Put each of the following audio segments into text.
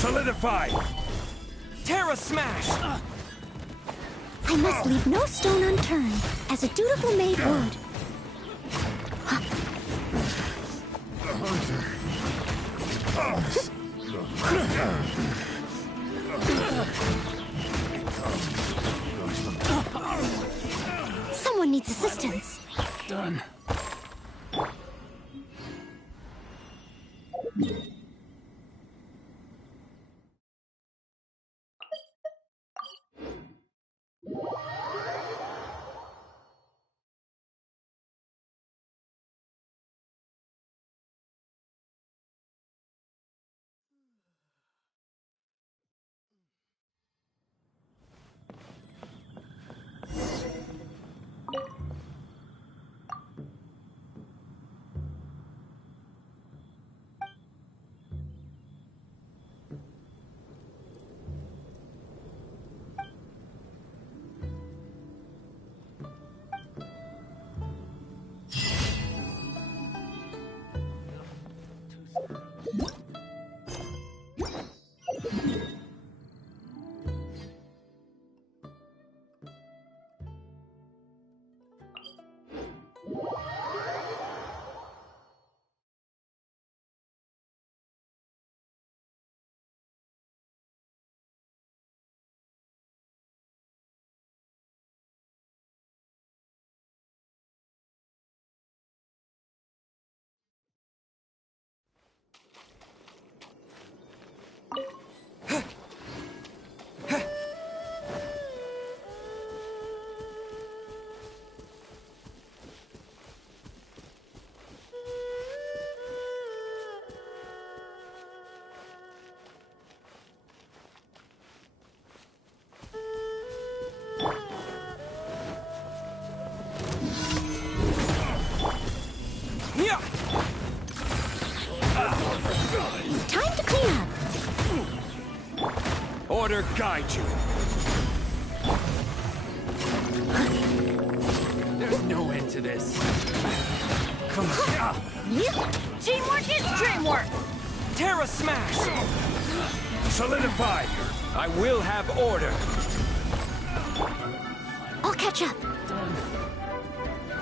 Solidify! Terra Smash! I must leave no stone unturned, as a dutiful maid would. Someone needs assistance. Done. Yeah. Time to clean up. Order guide you. There's no end to this. Come on. Teamwork is dreamwork! Terra smash! Solidified! I will have order. I'll catch up.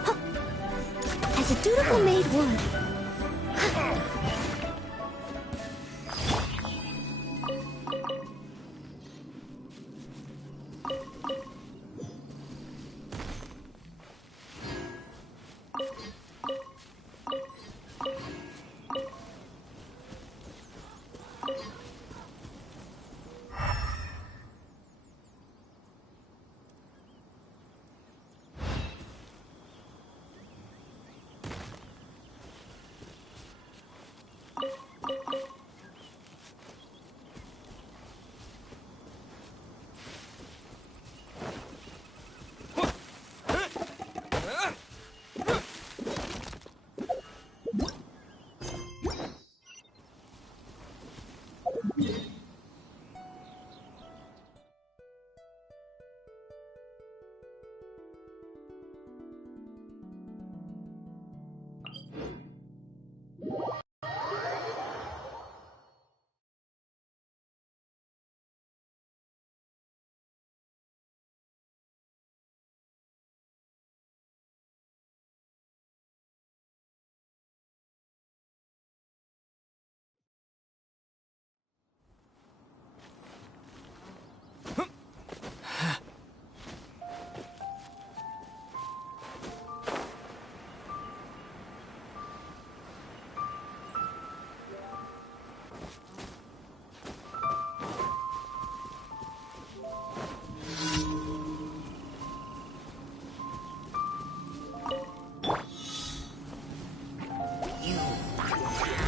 Huh. As a dutiful maid would.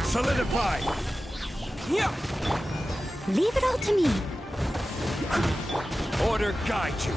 Solidified! Yeah! Leave it all to me. Order guide you.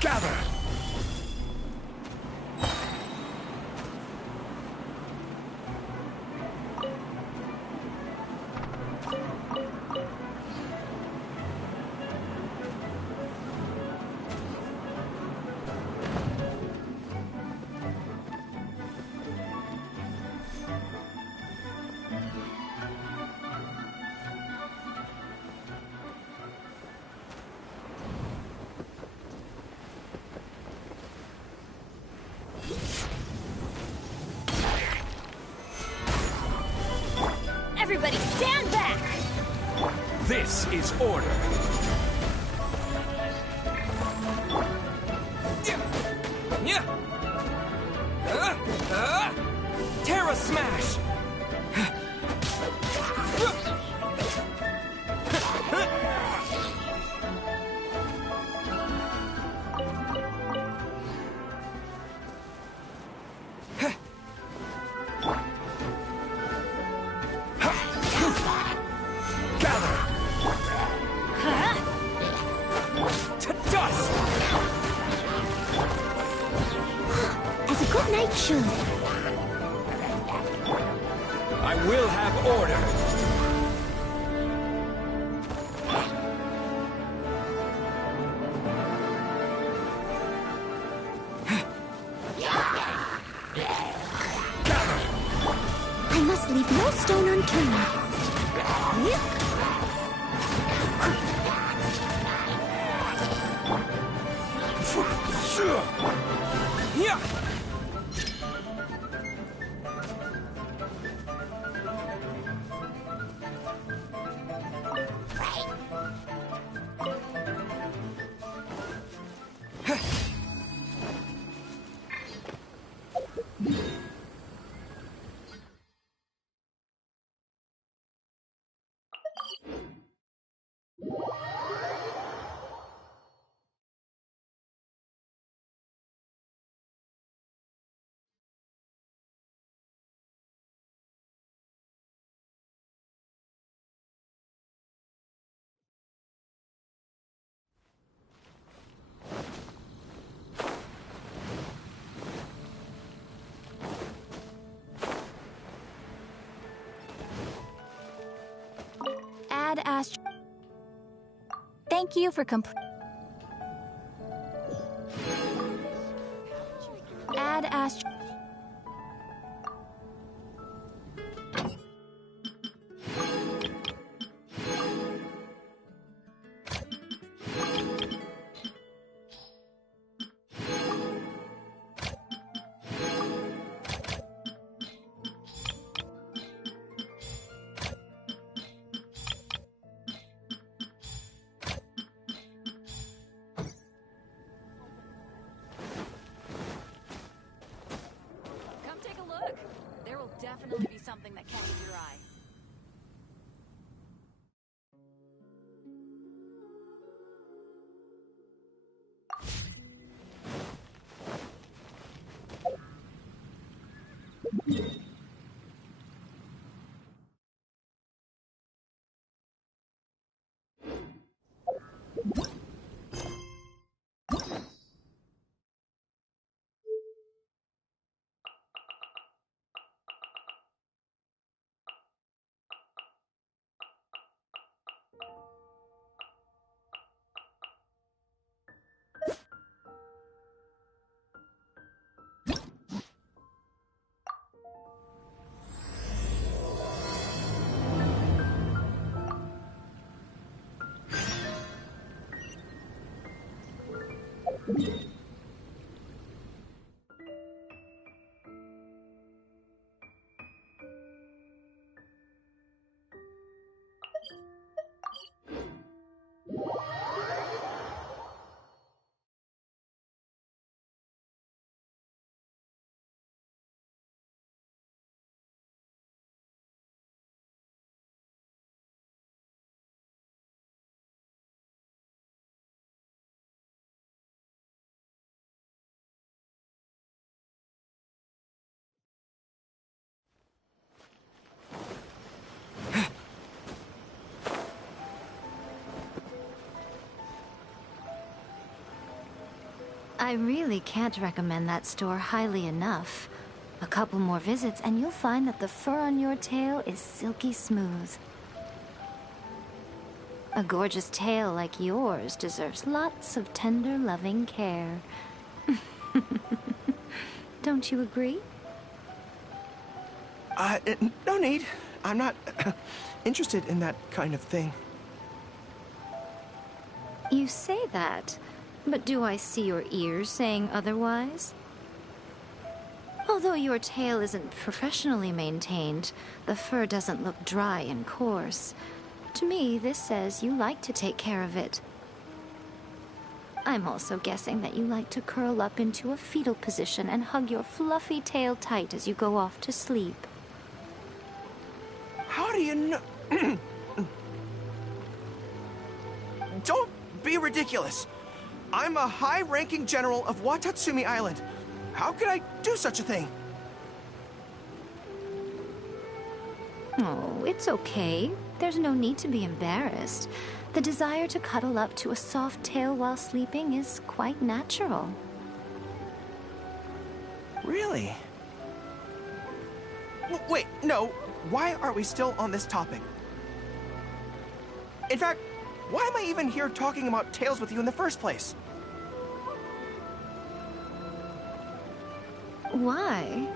Gather! Everybody stand back! This is order. Terra Smash! Good night should. I will have order. I must leave no stone unturned. Yeah. Add Ast. Thank you for Add Ast. Come take a look. There will definitely be something that catches your eye. I really can't recommend that store highly enough. A couple more visits and you'll find that the fur on your tail is silky smooth. A gorgeous tail like yours deserves lots of tender, loving care. Don't you agree? No need. I'm not interested in that kind of thing. You say that, but do I see your ears saying otherwise? Although your tail isn't professionally maintained, the fur doesn't look dry and coarse. To me, this says you like to take care of it. I'm also guessing that you like to curl up into a fetal position and hug your fluffy tail tight as you go off to sleep. How do you know? Don't be ridiculous. I'm a high-ranking general of Watatsumi Island. How could I do such a thing? Oh, it's okay. There's no need to be embarrassed. The desire to cuddle up to a soft tail while sleeping is quite natural. Really? Wait, no. Why are we still on this topic? In fact, why am I even here talking about tails with you in the first place? Why?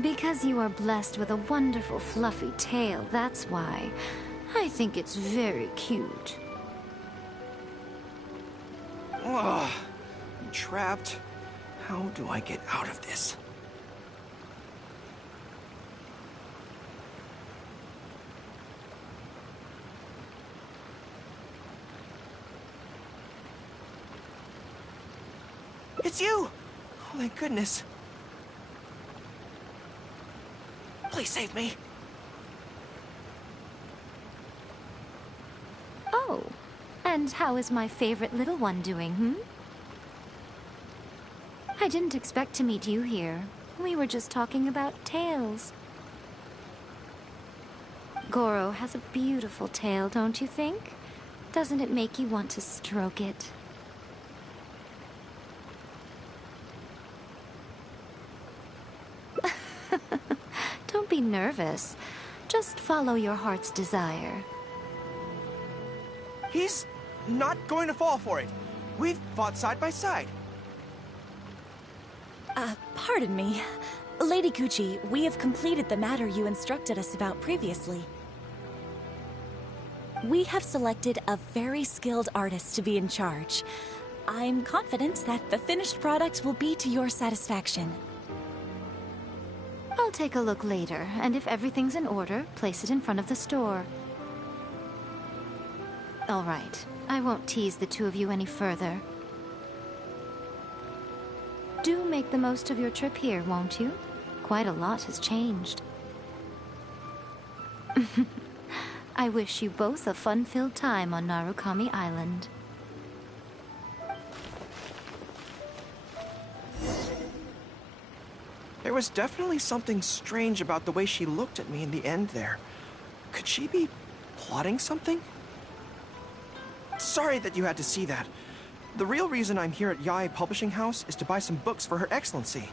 Because you are blessed with a wonderful fluffy tail, that's why. I think it's very cute. Ugh, I'm trapped. How do I get out of this? It's you! Oh, thank goodness. Please save me. Oh, and how is my favorite little one doing, I didn't expect to meet you here. We were just talking about tails. Goro has a beautiful tail, don't you think? Doesn't it make you want to stroke it? Don't be nervous. Just follow your heart's desire. He's not going to fall for it. We've fought side by side. Pardon me. Lady Gucci, we have completed the matter you instructed us about previously. We have selected a very skilled artist to be in charge. I'm confident that the finished product will be to your satisfaction. I'll take a look later, and if everything's in order, place it in front of the store. All right. I won't tease the two of you any further. Do make the most of your trip here, won't you? Quite a lot has changed. I wish you both a fun-filled time on Narukami Island. There was definitely something strange about the way she looked at me in the end there. Could she be plotting something? Sorry that you had to see that. The real reason I'm here at Yae Publishing House is to buy some books for Her Excellency.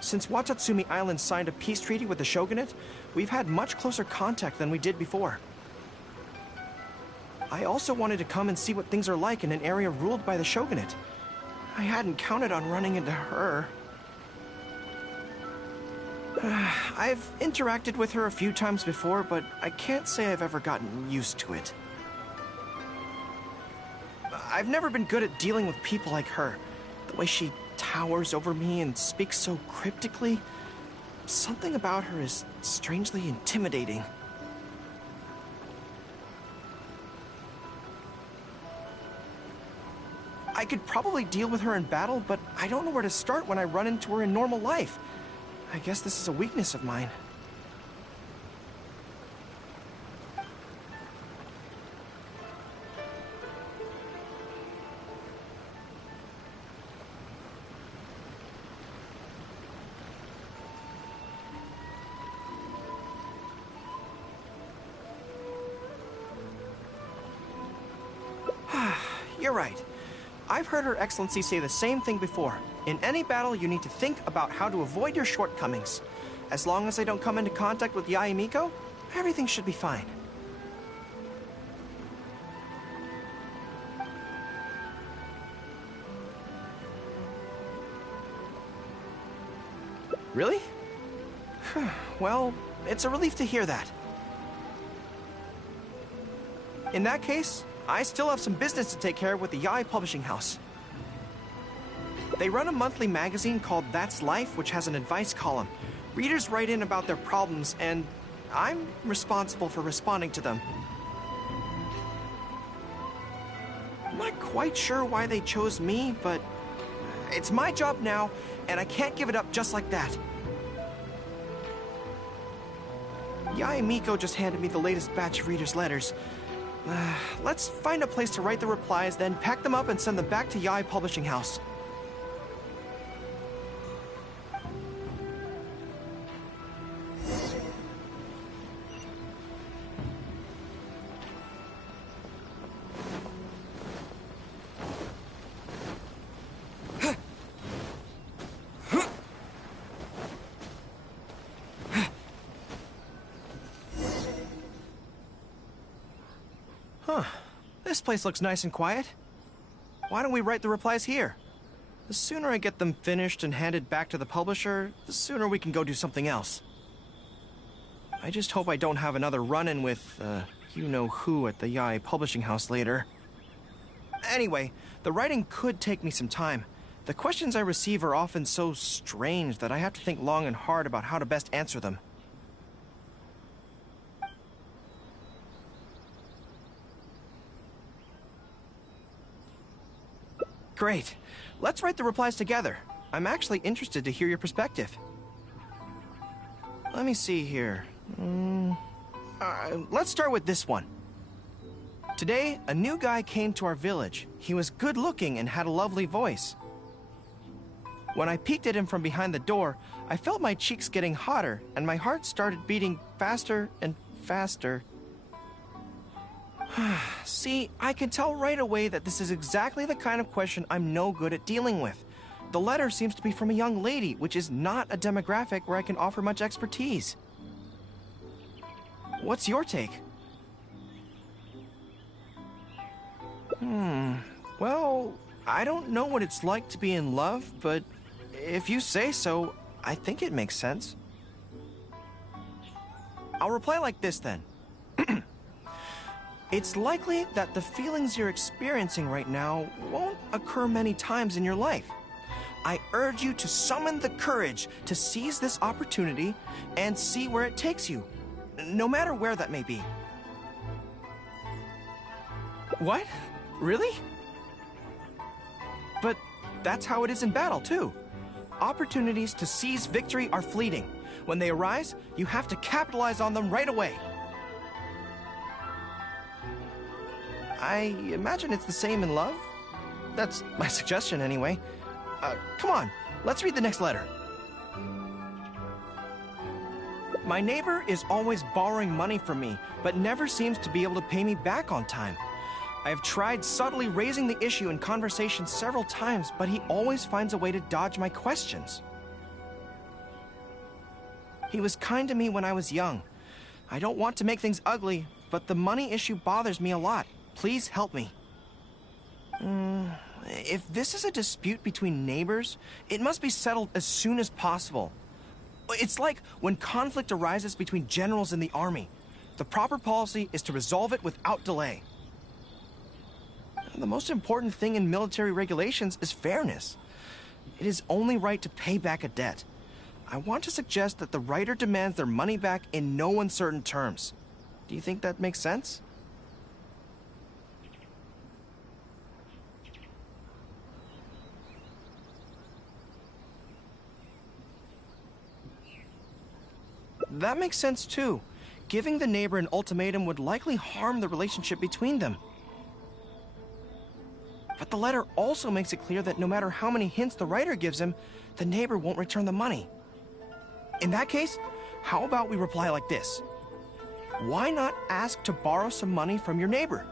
Since Watatsumi Island signed a peace treaty with the Shogunate, we've had much closer contact than we did before. I also wanted to come and see what things are like in an area ruled by the Shogunate. I hadn't counted on running into her. I've interacted with her a few times before, but I can't say I've ever gotten used to it. I've never been good at dealing with people like her. The way she towers over me and speaks so cryptically. Something about her is strangely intimidating. I could probably deal with her in battle, but I don't know where to start when I run into her in normal life. I guess this is a weakness of mine. You're right. I've heard Her Excellency say the same thing before. In any battle, you need to think about how to avoid your shortcomings. As long as I don't come into contact with Yae Miko, everything should be fine. Really? Well, it's a relief to hear that. In that case, I still have some business to take care of with the Yae Publishing House. They run a monthly magazine called That's Life, which has an advice column. Readers write in about their problems, and I'm responsible for responding to them. I'm not quite sure why they chose me, but it's my job now, and I can't give it up just like that. Yae Miko just handed me the latest batch of readers' letters. Let's find a place to write the replies, then pack them up and send them back to Yae Publishing House. Huh. This place looks nice and quiet. Why don't we write the replies here? The sooner I get them finished and handed back to the publisher, the sooner we can go do something else. I just hope I don't have another run-in with, you-know-who at the Yae Publishing House later. Anyway, the writing could take me some time. The questions I receive are often so strange that I have to think long and hard about how to best answer them. Great. Let's write the replies together. I'm actually interested to hear your perspective. Let me see here. Let's start with this one. Today, a new guy came to our village. He was good-looking and had a lovely voice. When I peeked at him from behind the door, I felt my cheeks getting hotter, and my heart started beating faster and faster. See, I can tell right away that this is exactly the kind of question I'm no good at dealing with. The letter seems to be from a young lady, which is not a demographic where I can offer much expertise. What's your take? Well, I don't know what it's like to be in love, but if you say so, I think it makes sense. I'll reply like this then. It's likely that the feelings you're experiencing right now won't occur many times in your life. I urge you to summon the courage to seize this opportunity and see where it takes you, no matter where that may be. What? Really? But that's how it is in battle, too. Opportunities to seize victory are fleeting. When they arise, you have to capitalize on them right away. I imagine it's the same in love. That's my suggestion, anyway. Come on, let's read the next letter. My neighbor is always borrowing money from me, but never seems to be able to pay me back on time. I have tried subtly raising the issue in conversation several times, but he always finds a way to dodge my questions. He was kind to me when I was young. I don't want to make things ugly, but the money issue bothers me a lot. Please help me. If this is a dispute between neighbors, it must be settled as soon as possible. It's like when conflict arises between generals in the army. The proper policy is to resolve it without delay. The most important thing in military regulations is fairness. It is only right to pay back a debt. I want to suggest that the writer demands their money back in no uncertain terms. Do you think that makes sense? That makes sense too. Giving the neighbor an ultimatum would likely harm the relationship between them. But the letter also makes it clear that no matter how many hints the writer gives him, the neighbor won't return the money. In that case, how about we reply like this? Why not ask to borrow some money from your neighbor?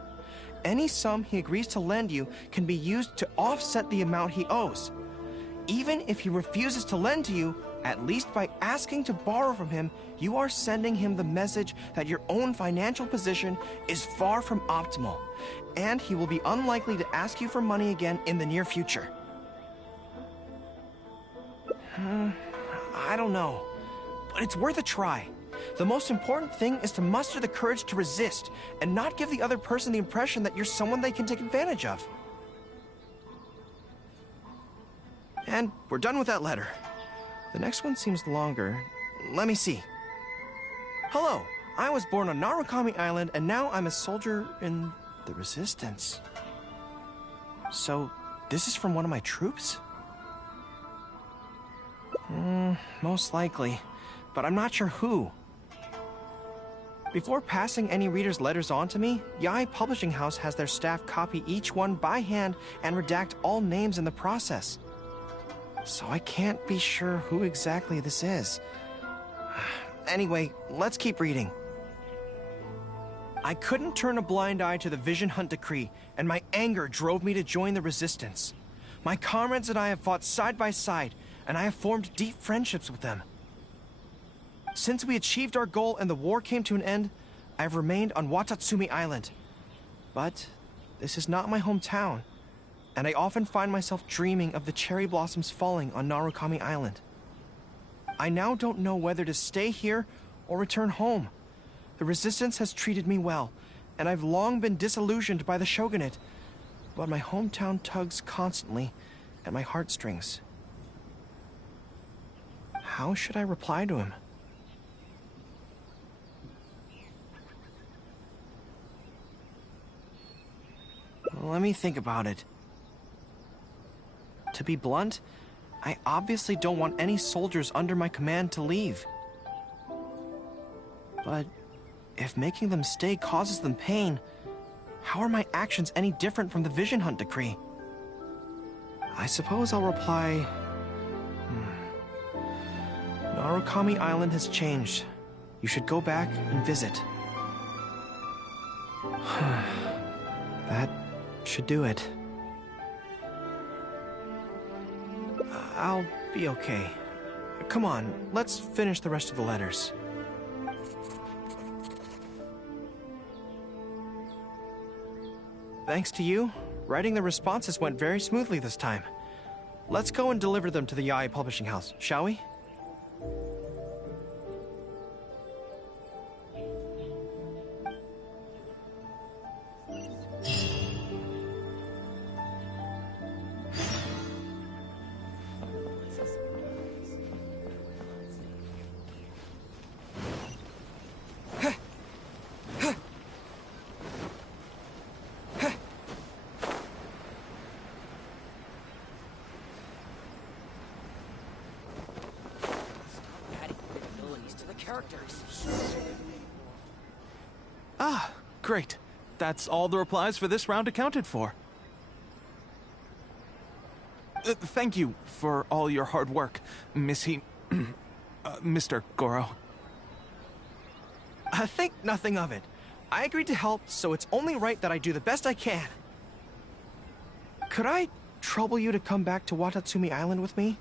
any sum he agrees to lend you can be used to offset the amount he owes. Even if he refuses to lend to you, at least by asking to borrow from him, you are sending him the message that your own financial position is far from optimal, and he will be unlikely to ask you for money again in the near future. I don't know, but it's worth a try. The most important thing is to muster the courage to resist and not give the other person the impression that you're someone they can take advantage of. And we're done with that letter. The next one seems longer. Let me see. Hello, I was born on Narukami Island and now I'm a soldier in the Resistance. So, this is from one of my troops? Most likely, but I'm not sure who. Before passing any reader's letters on to me, Yai Publishing House has their staff copy each one by hand and redact all names in the process. So I can't be sure who exactly this is. Anyway, let's keep reading. I couldn't turn a blind eye to the Vision Hunt decree, and my anger drove me to join the Resistance. My comrades and I have fought side by side, and I have formed deep friendships with them. Since we achieved our goal and the war came to an end, I have remained on Watatsumi Island. But this is not my hometown, and I often find myself dreaming of the cherry blossoms falling on Narukami Island. I now don't know whether to stay here or return home. The Resistance has treated me well, and I've long been disillusioned by the shogunate, but my hometown tugs constantly at my heartstrings. How should I reply to him? Let me think about it. To be blunt, I obviously don't want any soldiers under my command to leave. But if making them stay causes them pain, how are my actions any different from the Vision Hunt decree? I suppose I'll reply... Narukami Island has changed. You should go back and visit. That should do it. I'll be okay. Come on, let's finish the rest of the letters. Thanks to you, writing the responses went very smoothly this time. Let's go and deliver them to the Yai Publishing House, shall we? Ah, great. That's all the replies for this round accounted for. Thank you for all your hard work, Mr. Goro. Think nothing of it. I agreed to help, so it's only right that I do the best I can. Could I trouble you to come back to Watatsumi Island with me?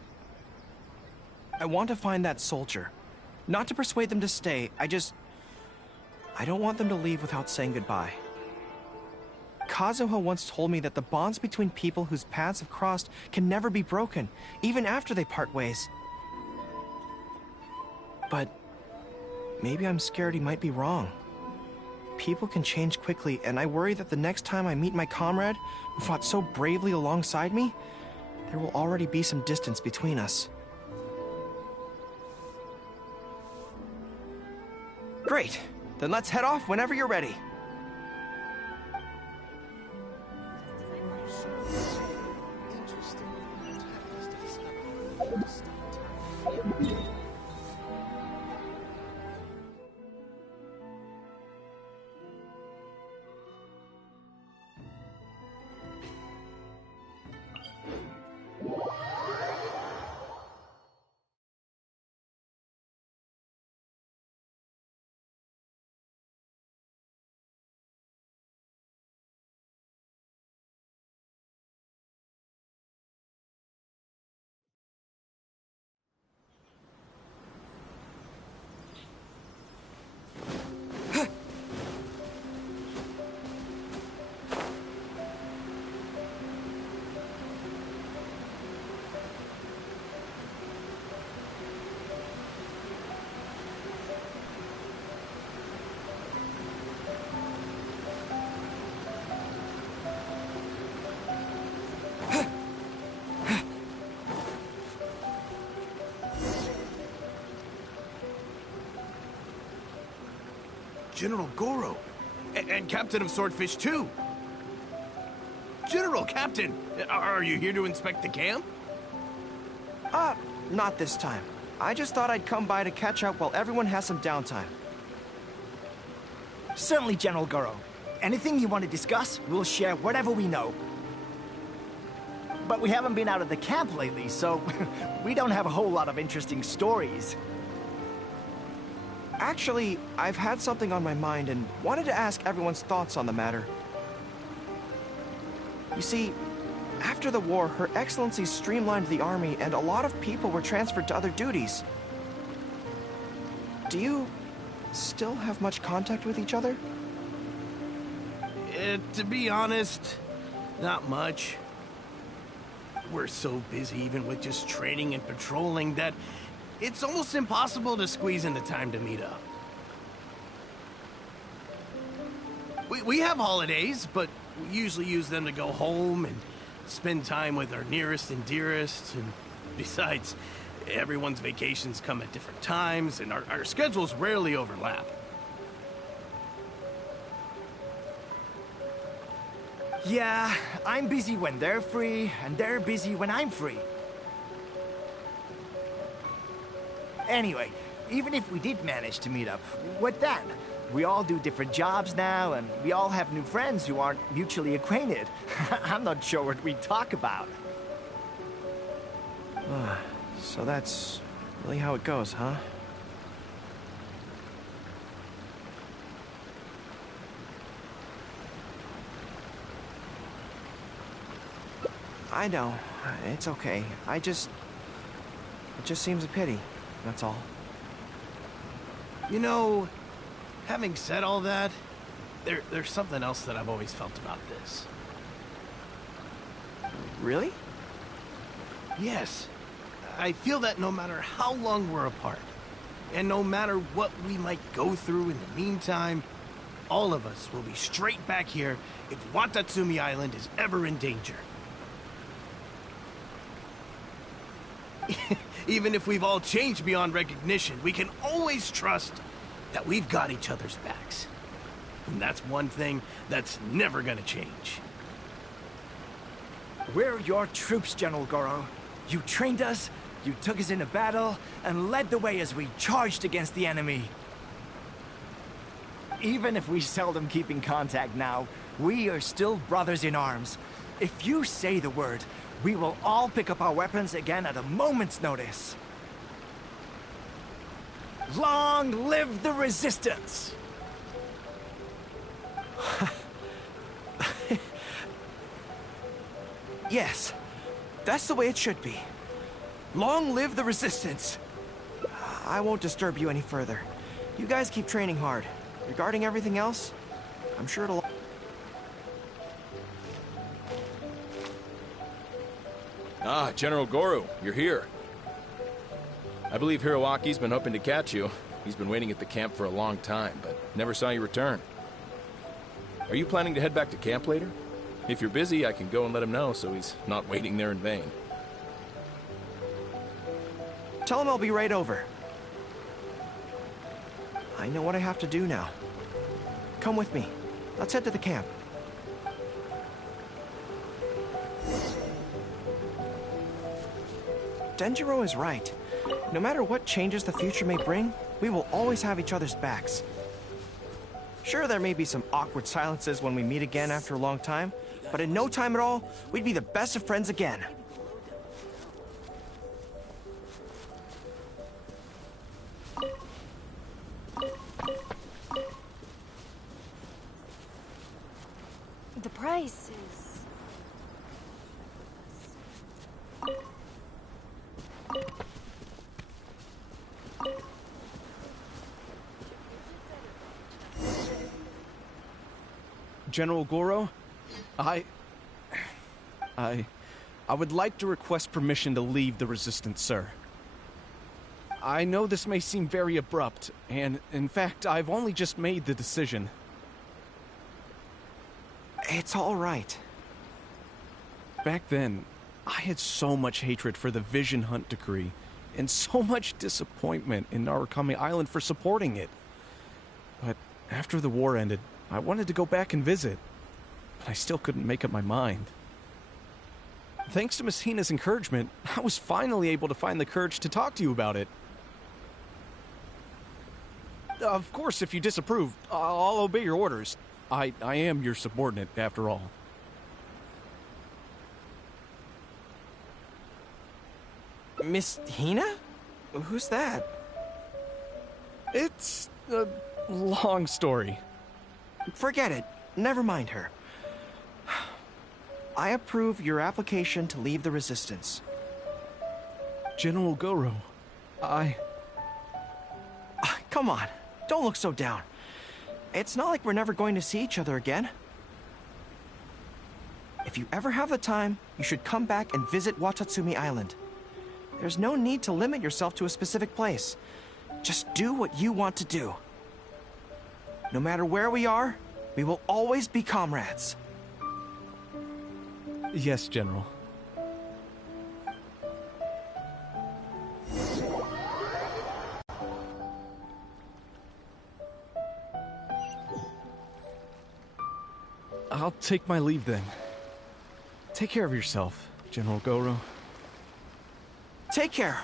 I want to find that soldier. Not to persuade them to stay, I don't want them to leave without saying goodbye. Kazuha once told me that the bonds between people whose paths have crossed can never be broken, even after they part ways. But maybe I'm scared he might be wrong. People can change quickly, and I worry that the next time I meet my comrade, who fought so bravely alongside me, there will already be some distance between us. Great! Then let's head off whenever you're ready. General Goro. And Captain of Swordfish, too. General, Captain, are you here to inspect the camp? Not this time. I just thought I'd come by to catch up while everyone has some downtime. Certainly, General Goro. Anything you want to discuss, we'll share whatever we know. But we haven't been out of the camp lately, so we don't have a whole lot of interesting stories. Actually, I've had something on my mind and wanted to ask everyone's thoughts on the matter. You see, after the war, Her Excellency streamlined the army and a lot of people were transferred to other duties. Do you still have much contact with each other? To be honest, not much. We're so busy even with just training and patrolling that it's almost impossible to squeeze in the time to meet up. We have holidays, but we usually use them to go home and spend time with our nearest and dearest. And besides, everyone's vacations come at different times, and our schedules rarely overlap. Yeah, I'm busy when they're free, and they're busy when I'm free. Anyway, even if we did manage to meet up, what then? We all do different jobs now, and we all have new friends who aren't mutually acquainted. I'm not sure what we'd talk about. So that's really how it goes, huh? I know. It's okay. It just seems a pity. That's all. You know, having said all that, there's something else that I've always felt about this. Really? Yes. I feel that no matter how long we're apart, and no matter what we might go through in the meantime, all of us will be straight back here if Watatsumi Island is ever in danger. Even if we've all changed beyond recognition, we can always trust that we've got each other's backs. And that's one thing that's never gonna change. We're your troops, General Goro. You trained us, you took us into battle, and led the way as we charged against the enemy. Even if we seldom keep in contact now, we are still brothers in arms. If you say the word, we will all pick up our weapons again at a moment's notice. Long live the resistance! Yes, that's the way it should be. Long live the resistance! I won't disturb you any further. You guys keep training hard. Regarding everything else, I'm sure it'll... Ah, General Goro, you're here. I believe Hiroaki's been hoping to catch you. He's been waiting at the camp for a long time, but never saw you return. Are you planning to head back to camp later? If you're busy, I can go and let him know so he's not waiting there in vain. Tell him I'll be right over. I know what I have to do now. Come with me. Let's head to the camp. Denjiro is right. No matter what changes the future may bring, we will always have each other's backs. Sure, there may be some awkward silences when we meet again after a long time, but in no time at all, we'd be the best of friends again. The price is... General Goro, I would like to request permission to leave the Resistance, sir. I know this may seem very abrupt, and in fact, I've only just made the decision. It's all right. Back then, I had so much hatred for the Vision Hunt decree, and so much disappointment in Narukami Island for supporting it. But After the war ended, I wanted to go back and visit, but I still couldn't make up my mind. Thanks to Miss Hina's encouragement, I was finally able to find the courage to talk to you about it. Of course, if you disapprove, I'll obey your orders. I am your subordinate, after all. Miss Hina? Who's that? It's a long story. Forget it. Never mind her. I approve your application to leave the Resistance. General Goro, Come on, don't look so down. It's not like we're never going to see each other again. If you ever have the time, you should come back and visit Watatsumi Island. There's no need to limit yourself to a specific place. Just do what you want to do. No matter where we are, we will always be comrades. Yes, General. I'll take my leave then. Take care of yourself, General Goro. Take care.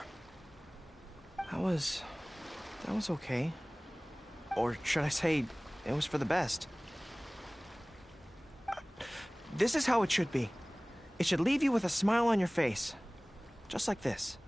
That was okay. Or should I say, it was for the best. This is how it should be. It should leave you with a smile on your face. Just like this.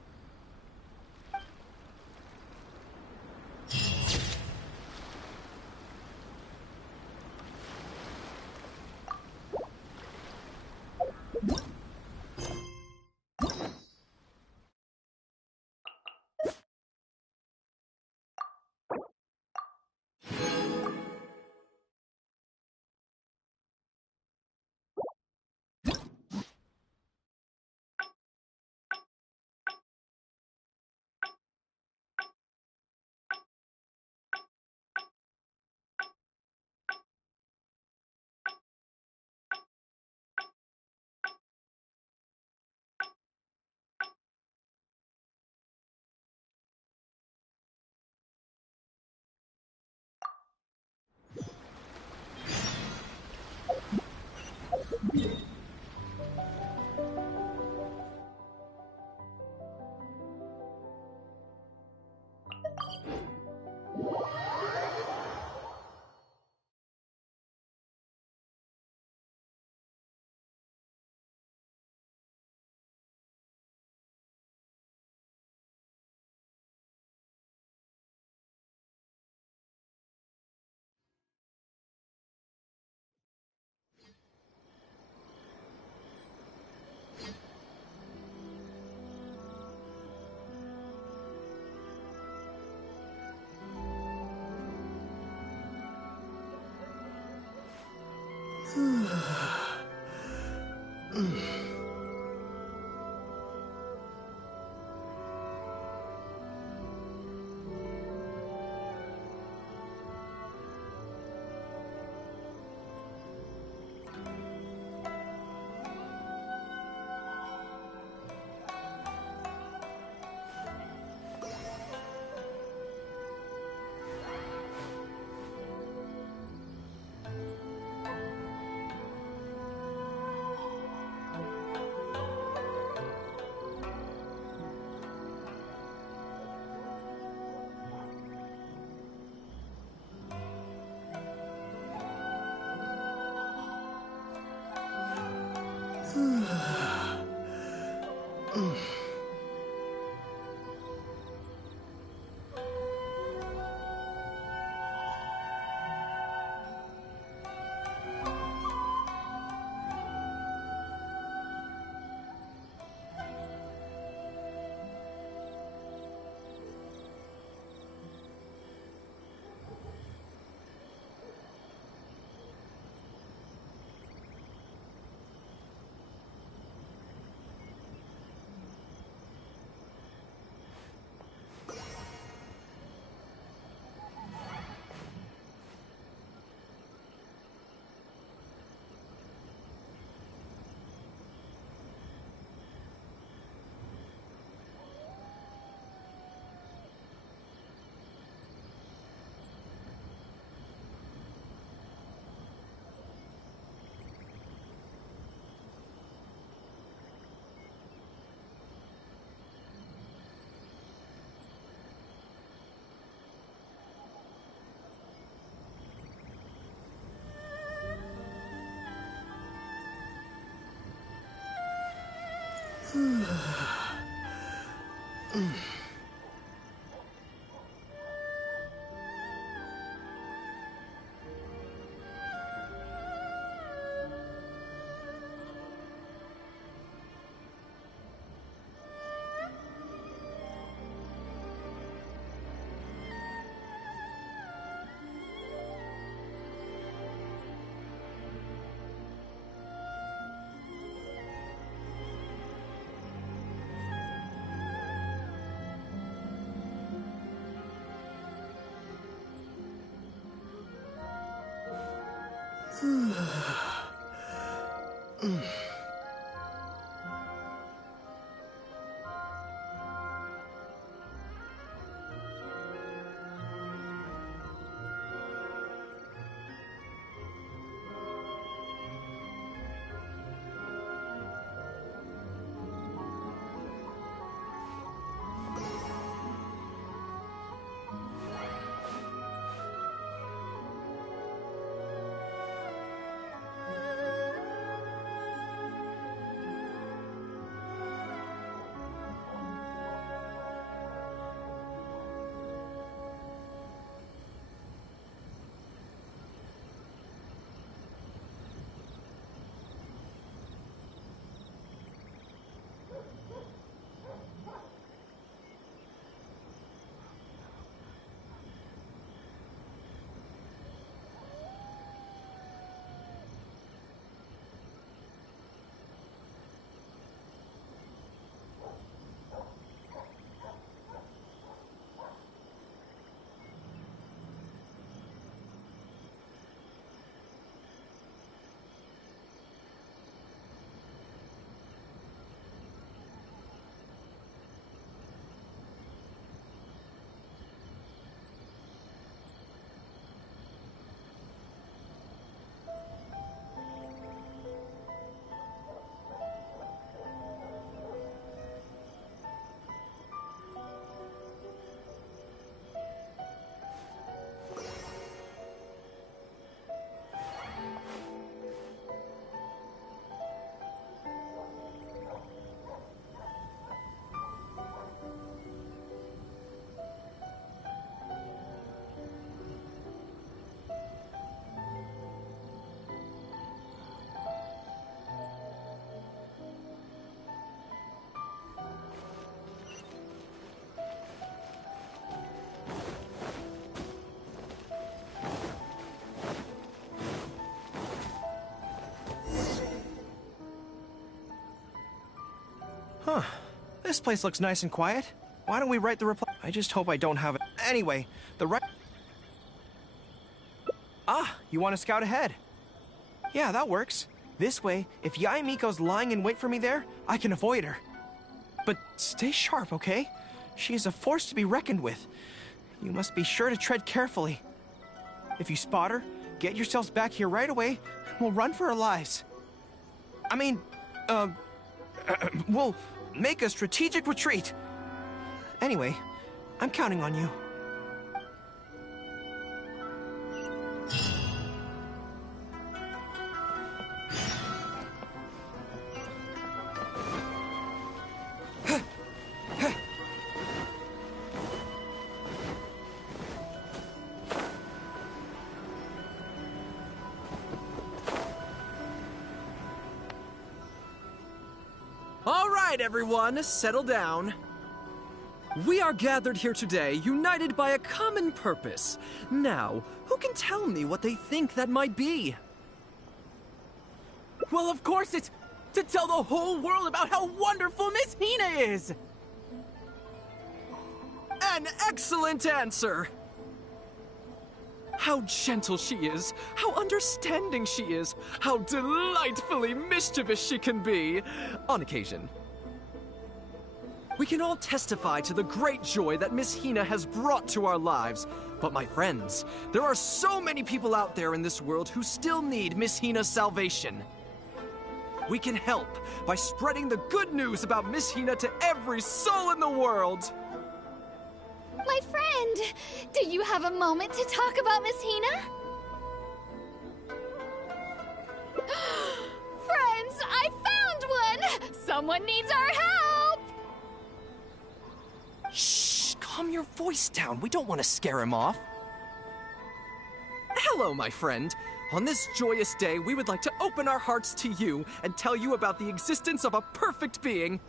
Huh. This place looks nice and quiet. Why don't we write the reply? I just hope I don't have it. Anyway, the right... Ah, you want to scout ahead? Yeah, that works. This way, if Yae Miko's lying in wait for me there, I can avoid her. But stay sharp, okay? She is a force to be reckoned with. You must be sure to tread carefully. If you spot her, get yourselves back here right away, and we'll run for our lives. I mean, we'll make a strategic retreat. Anyway, I'm counting on you. All right, everyone, settle down. We are gathered here today, united by a common purpose. Now, who can tell me what they think that might be? Well, of course it's to tell the whole world about how wonderful Miss Hina is! An excellent answer! How gentle she is, how understanding she is, how delightfully mischievous she can be, on occasion. We can all testify to the great joy that Miss Hina has brought to our lives. But my friends, there are so many people out there in this world who still need Miss Hina's salvation. We can help by spreading the good news about Miss Hina to every soul in the world. My friend, do you have a moment to talk about Miss Hina? Friends, I found one! Someone needs our help! Shh! Calm your voice down. We don't want to scare him off. Hello, my friend. On this joyous day, we would like to open our hearts to you and tell you about the existence of a perfect being.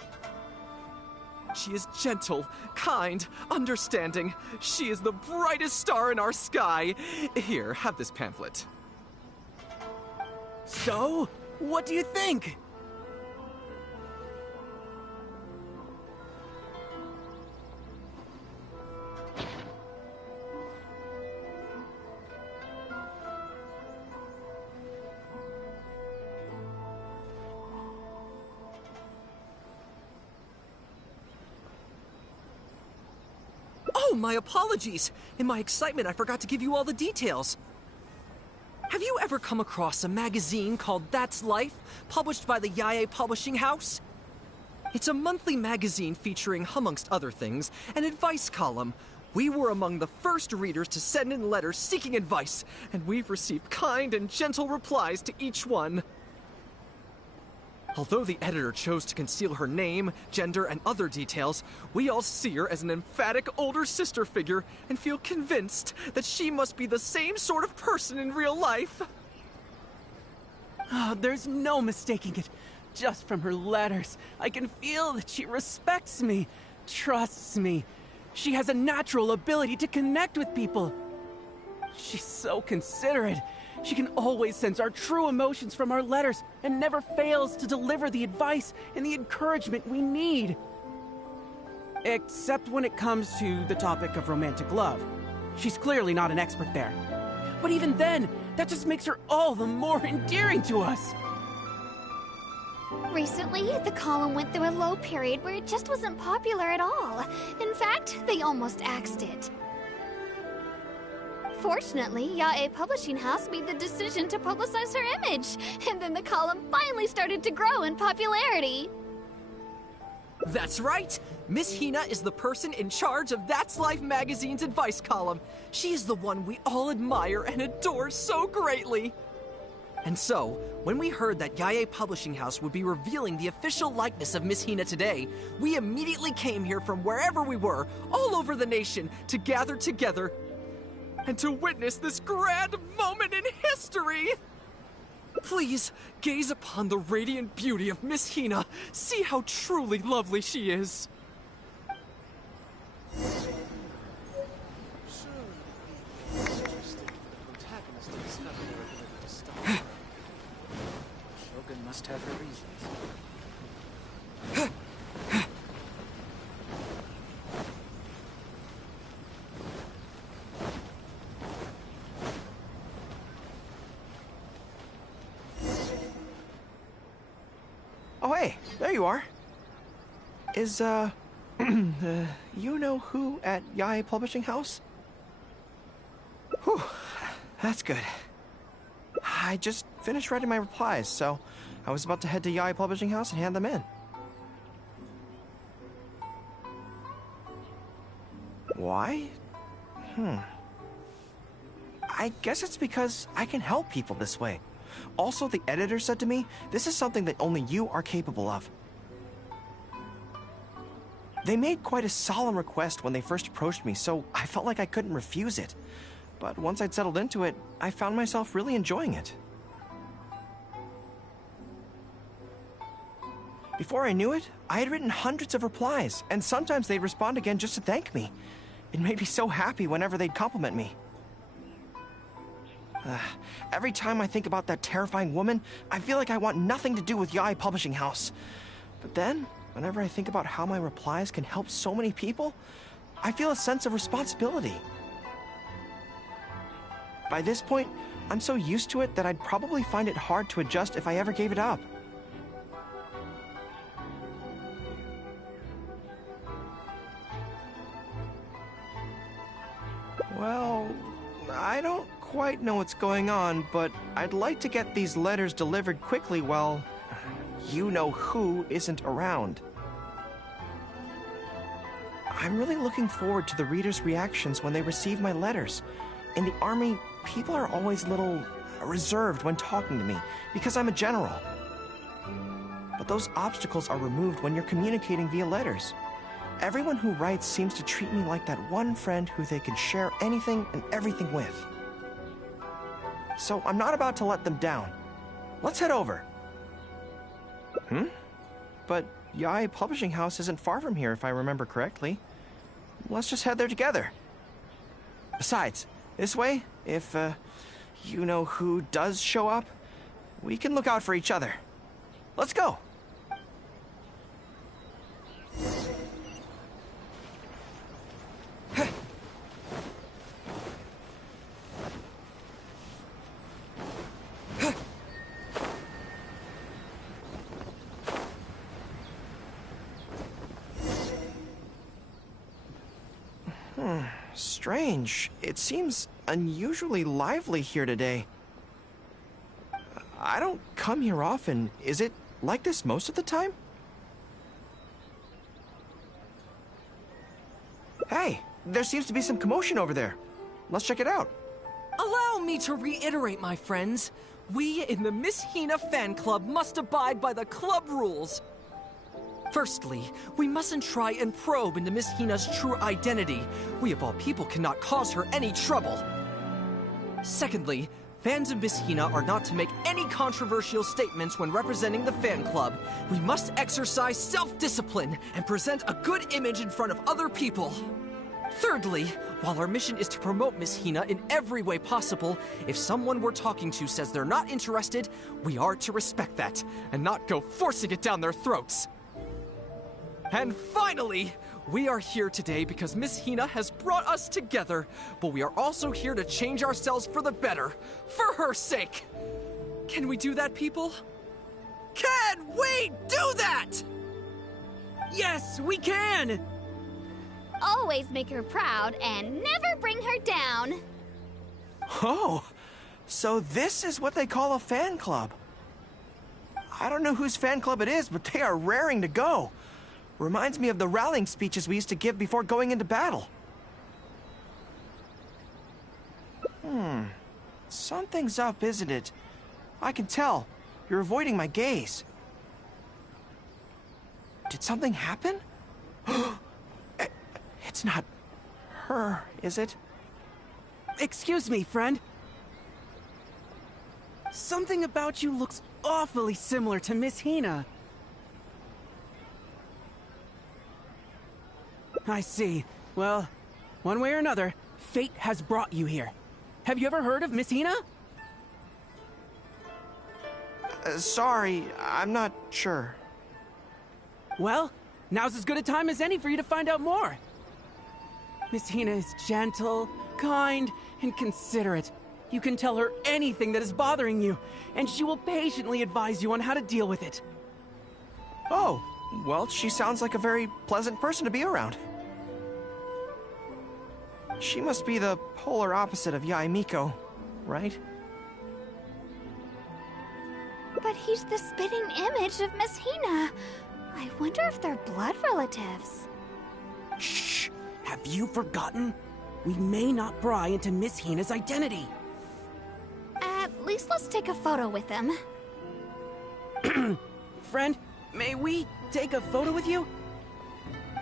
She is gentle, kind, understanding. She is the brightest star in our sky. Here, have this pamphlet. So, what do you think? Oh, my apologies! In my excitement, I forgot to give you all the details. Have you ever come across a magazine called That's Life, published by the Yae Publishing House? It's a monthly magazine featuring, amongst other things, an advice column. We were among the first readers to send in letters seeking advice, and we've received kind and gentle replies to each one. Although the editor chose to conceal her name, gender, and other details, we all see her as an emphatic older sister figure and feel convinced that she must be the same sort of person in real life. Oh, there's no mistaking it. Just from her letters, I can feel that she respects me, trusts me. She has a natural ability to connect with people. She's so considerate. She can always sense our true emotions from our letters and never fails to deliver the advice and the encouragement we need. Except when it comes to the topic of romantic love. She's clearly not an expert there. But even then, that just makes her all the more endearing to us. Recently, the column went through a low period where it just wasn't popular at all. In fact, they almost axed it. Fortunately, Yae Publishing House made the decision to publicize her image, and then the column finally started to grow in popularity. That's right! Miss Hina is the person in charge of That's Life magazine's advice column. She is the one we all admire and adore so greatly. And so, when we heard that Yae Publishing House would be revealing the official likeness of Miss Hina today, we immediately came here from wherever we were, all over the nation, to gather together and to witness this grand moment in history! Please, gaze upon the radiant beauty of Miss Hina. See how truly lovely she is. Shogun must have her reasons. Oh, hey, there you are. Is, you know who at Yae Publishing House? Whew, that's good. I just finished writing my replies, so I was about to head to Yae Publishing House and hand them in. Why? I guess it's because I can help people this way. Also, the editor said to me, this is something that only you are capable of. They made quite a solemn request when they first approached me, so I felt like I couldn't refuse it. But once I'd settled into it, I found myself really enjoying it. Before I knew it, I had written hundreds of replies, and sometimes they'd respond again just to thank me. It made me so happy whenever they'd compliment me. Every time I think about that terrifying woman, I feel like I want nothing to do with Yae Publishing House. But then, whenever I think about how my replies can help so many people, I feel a sense of responsibility. By this point, I'm so used to it that I'd probably find it hard to adjust if I ever gave it up. Well, I don't quite know what's going on, but I'd like to get these letters delivered quickly while you-know-who isn't around. I'm really looking forward to the readers' reactions when they receive my letters. In the army, people are always a little reserved when talking to me, because I'm a general. But those obstacles are removed when you're communicating via letters. Everyone who writes seems to treat me like that one friend who they can share anything and everything with. So I'm not about to let them down. Let's head over. But Yae Publishing House isn't far from here, if I remember correctly. Let's just head there together. Besides, this way, if, you know who does show up, we can look out for each other. Let's go! Strange. It seems unusually lively here today. I don't come here often. Is it like this most of the time? Hey, there seems to be some commotion over there. Let's check it out. Allow me to reiterate, my friends. We in the Miss Hina fan club must abide by the club rules. Firstly, we mustn't try and probe into Miss Hina's true identity. We of all people cannot cause her any trouble. Secondly, fans of Miss Hina are not to make any controversial statements when representing the fan club. We must exercise self-discipline and present a good image in front of other people. Thirdly, while our mission is to promote Miss Hina in every way possible, if someone we're talking to says they're not interested, we are to respect that and not go forcing it down their throats. And finally, we are here today because Miss Hina has brought us together, but we are also here to change ourselves for the better, for her sake. Can we do that, people? Can we do that? Yes, we can! Always make her proud and never bring her down. Oh, so this is what they call a fan club. I don't know whose fan club it is, but they are raring to go. Reminds me of the rallying speeches we used to give before going into battle. Something's up, isn't it? I can tell. You're avoiding my gaze. Did something happen? It's not her, is it? Excuse me, friend. Something about you looks awfully similar to Miss Hina. I see. Well, one way or another, fate has brought you here. Have you ever heard of Miss Hina? Sorry, I'm not sure. Well, now's as good a time as any for you to find out more. Miss Hina is gentle, kind, and considerate. You can tell her anything that is bothering you, and she will patiently advise you on how to deal with it. Oh, well, she sounds like a very pleasant person to be around. She must be the polar opposite of Yae Miko, right? But he's the spitting image of Miss Hina. I wonder if they're blood relatives. Shh! Have you forgotten? We may not pry into Miss Hina's identity. At least let's take a photo with him. Friend, may we take a photo with you?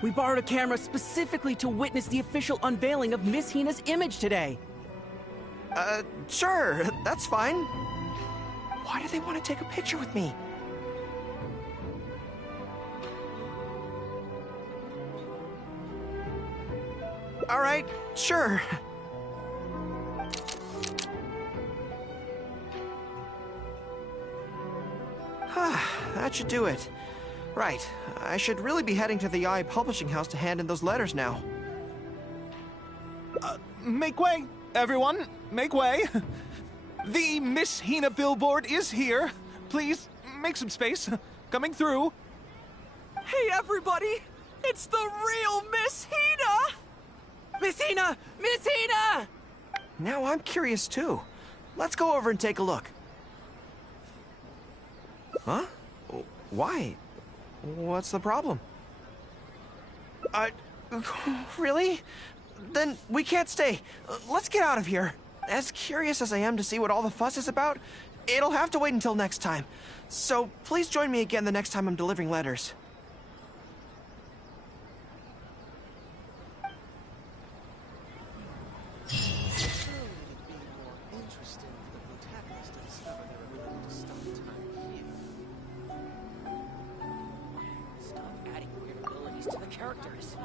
We borrowed a camera specifically to witness the official unveiling of Miss Hina's image today. Sure, that's fine. Why do they want to take a picture with me? All right, sure. That should do it. Right, I should really be heading to the Yae Publishing House to hand in those letters now. Make way, everyone! Make way! The Miss Hina billboard is here. Please, make some space. Coming through. Hey, everybody! It's the real Miss Hina! Miss Hina! Miss Hina! Now I'm curious too. Let's go over and take a look. Huh? Why? What's the problem? Really? Then we can't stay. Let's get out of here. As curious as I am to see what all the fuss is about, It'll have to wait until next time. So please join me again the next time I'm delivering letters. Stop adding weird abilities to the characters.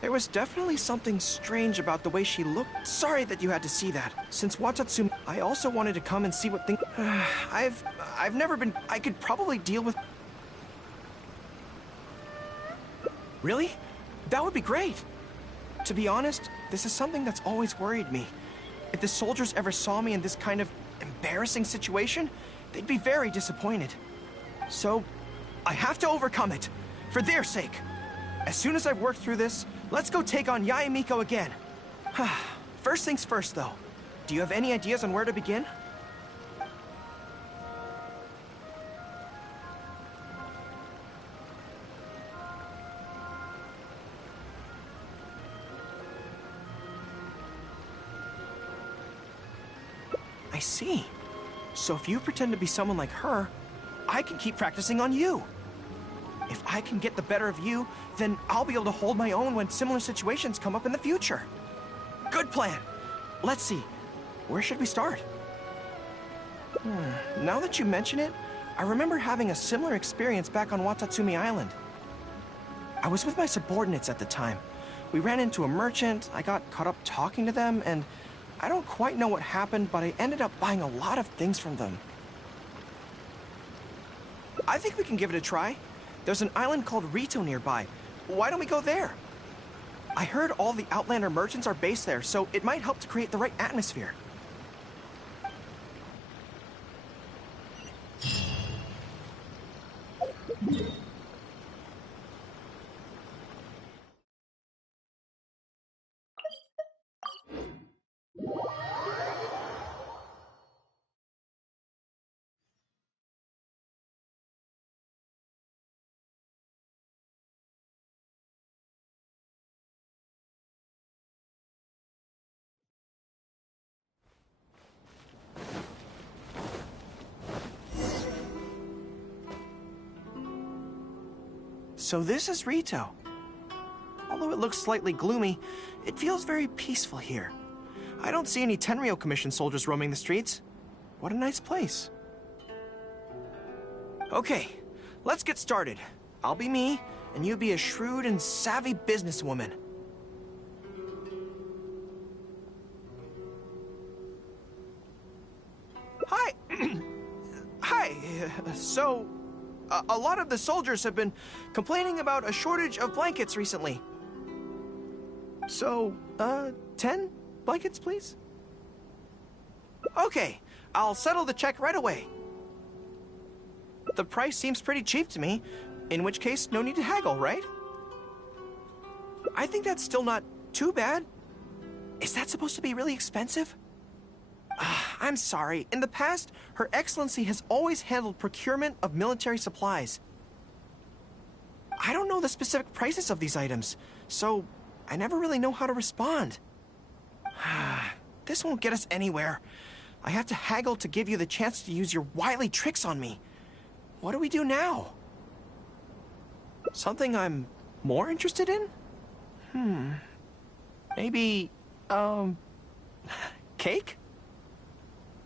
There was definitely something strange about the way she looked. Sorry that you had to see that. Since Watatsumi, I also wanted to come and see what things... I've never been... I could probably deal with... Really? That would be great. To be honest, this is something that's always worried me. If the soldiers ever saw me in this kind of embarrassing situation, they'd be very disappointed. So, I have to overcome it. For their sake. As soon as I've worked through this, let's go take on Yae Miko again. First things first, though. Do you have any ideas on where to begin? I see. So if you pretend to be someone like her, I can keep practicing on you. If I can get the better of you, then I'll be able to hold my own when similar situations come up in the future. Good plan. Let's see. Where should we start? Now that you mention it, I remember having a similar experience back on Watatsumi Island. I was with my subordinates at the time. We ran into a merchant, I got caught up talking to them, and I don't quite know what happened, but I ended up buying a lot of things from them. I think we can give it a try. There's an island called Rito nearby. Why don't we go there? I heard all the Outlander merchants are based there, so it might help to create the right atmosphere. So this is Rito. Although it looks slightly gloomy, it feels very peaceful here. I don't see any Tenryou Commission soldiers roaming the streets. What a nice place. Okay, let's get started. I'll be me, and you be a shrewd and savvy businesswoman. Hi. Hi. So, a lot of the soldiers have been complaining about a shortage of blankets recently. So, 10 blankets, please? Okay, I'll settle the check right away. The price seems pretty cheap to me, in which case, no need to haggle, right? I think that's still not too bad. Is that supposed to be really expensive? I'm sorry. In the past, Her Excellency has always handled procurement of military supplies. I don't know the specific prices of these items, so I never really know how to respond. This won't get us anywhere. I have to haggle to give you the chance to use your wily tricks on me. What do we do now? Something I'm more interested in? Maybe, cake?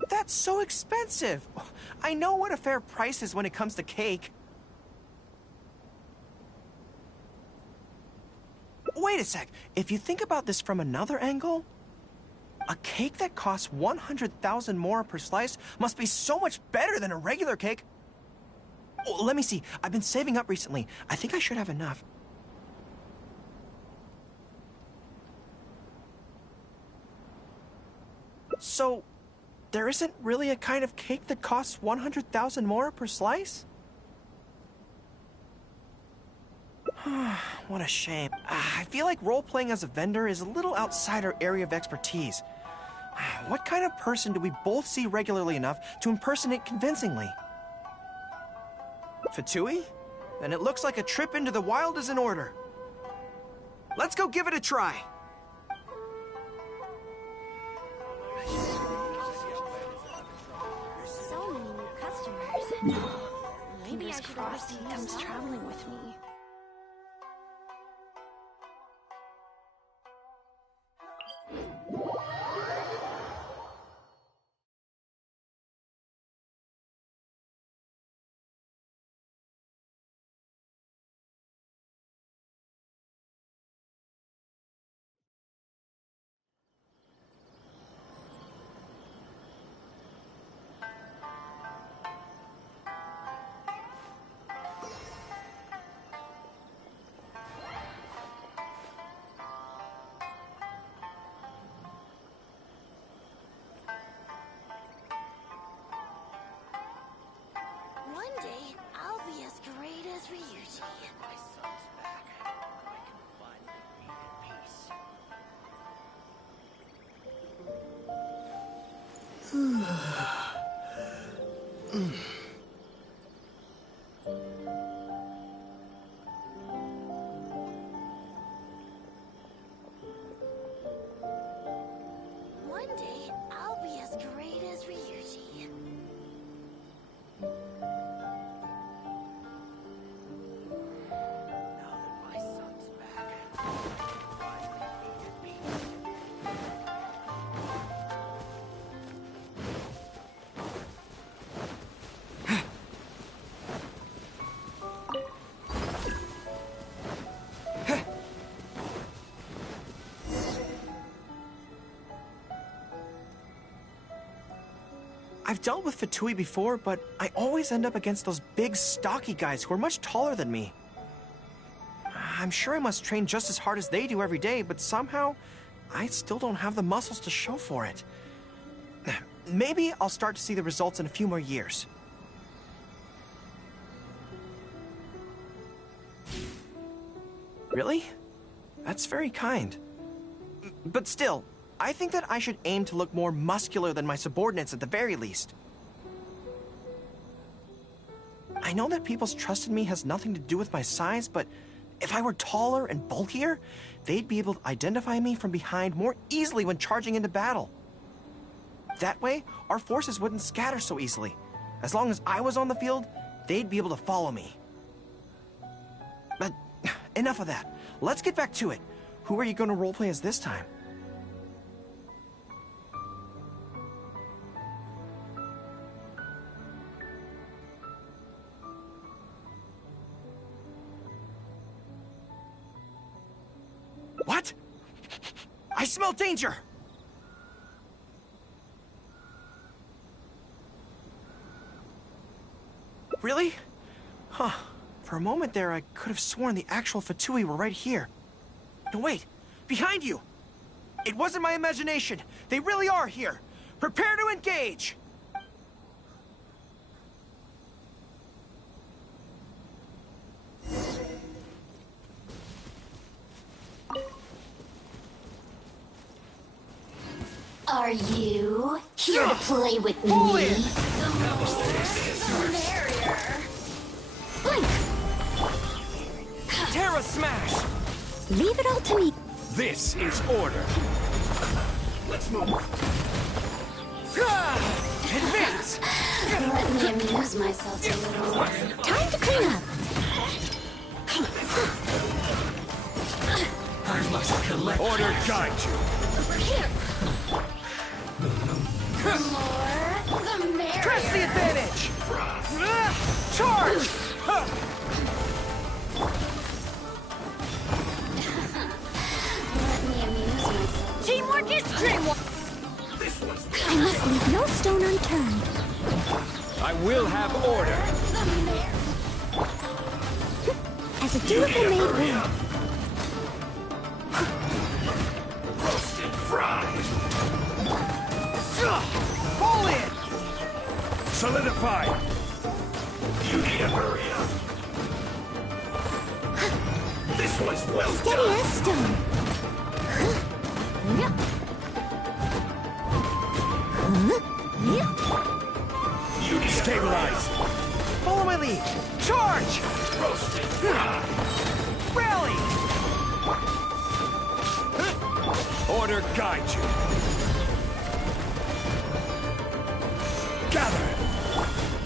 That's so expensive. I know what a fair price is when it comes to cake. Wait a sec. If you think about this from another angle, a cake that costs 100,000 more per slice must be so much better than a regular cake. Oh, let me see. I've been saving up recently. I think I should have enough. So, there isn't really a kind of cake that costs 100,000 more per slice? What a shame. I feel like role-playing as a vendor is a little outside our area of expertise. What kind of person do we both see regularly enough to impersonate convincingly? Fatui? Then it looks like a trip into the wild is in order. Let's go give it a try. So many new customers. Maybe I should ask he comes traveling with me. One day, I'll be as great as Ryuji. My son's back. I can finally be at peace. One day, I'll be as great as Ryuji. Now that my son's back, I can finally be at peace. I've dealt with Fatui before, but I always end up against those big, stocky guys who are much taller than me. I'm sure I must train just as hard as they do every day, but somehow, I still don't have the muscles to show for it. Maybe I'll start to see the results in a few more years. Really? That's very kind. But still, I think that I should aim to look more muscular than my subordinates at the very least. I know that people's trust in me has nothing to do with my size, but if I were taller and bulkier, they'd be able to identify me from behind more easily when charging into battle. That way, our forces wouldn't scatter so easily. As long as I was on the field, they'd be able to follow me. But enough of that. Let's get back to it. Who are you going to roleplay as this time? What? I smell danger! Really? Huh. For a moment there, I could have sworn the actual Fatui were right here. No, wait. Behind you! It wasn't my imagination. They really are here. Prepare to engage! Are you here to play with me? The more, the merrier. Blink! Terra Smash! Leave it all to me. This is order. Let's move. Advance! Let me amuse myself a little. Time to clean up. I must collect. Order guide you. Over here. The more, the merrier. Press the advantage! Charge! Let me amuse myself. Teamwork is dreamwork. This one's I must leave no stone unturned. I will have order. The mare. As a dutiful maid will. Roasted fried. Fall in! Solidify. You need to hurry up. This was well Steady done. as stone. You need stabilize. Follow my lead! Charge! Roasted fried. Rally! Order guide you. Gather.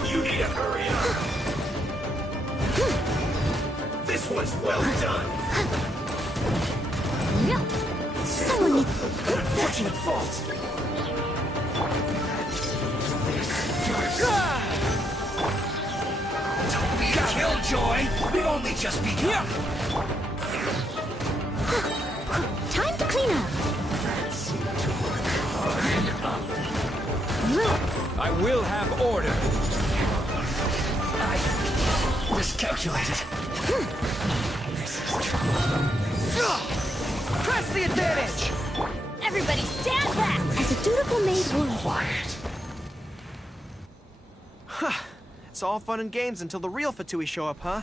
You need to hurry up. This was well done. Someone needs... Unfortunate fault. Don't be a killjoy. We've only just begun. Time to clean up. I will have order. I miscalculated. This is trouble. Press the advantage! Everybody stand back! As a dutiful maid will. Quiet. It's all fun and games until the real Fatui show up, huh?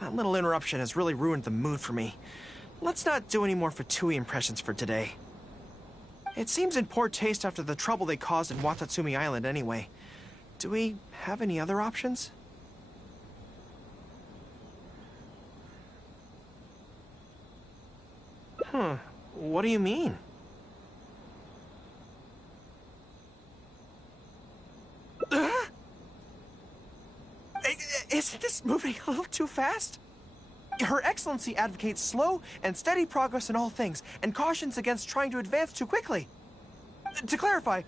That little interruption has really ruined the mood for me. Let's not do any more Fatui impressions for today. It seems in poor taste after the trouble they caused in Watatsumi Island anyway. Do we have any other options? What do you mean? Isn't this moving a little too fast? Her Excellency advocates slow and steady progress in all things, and cautions against trying to advance too quickly. To clarify,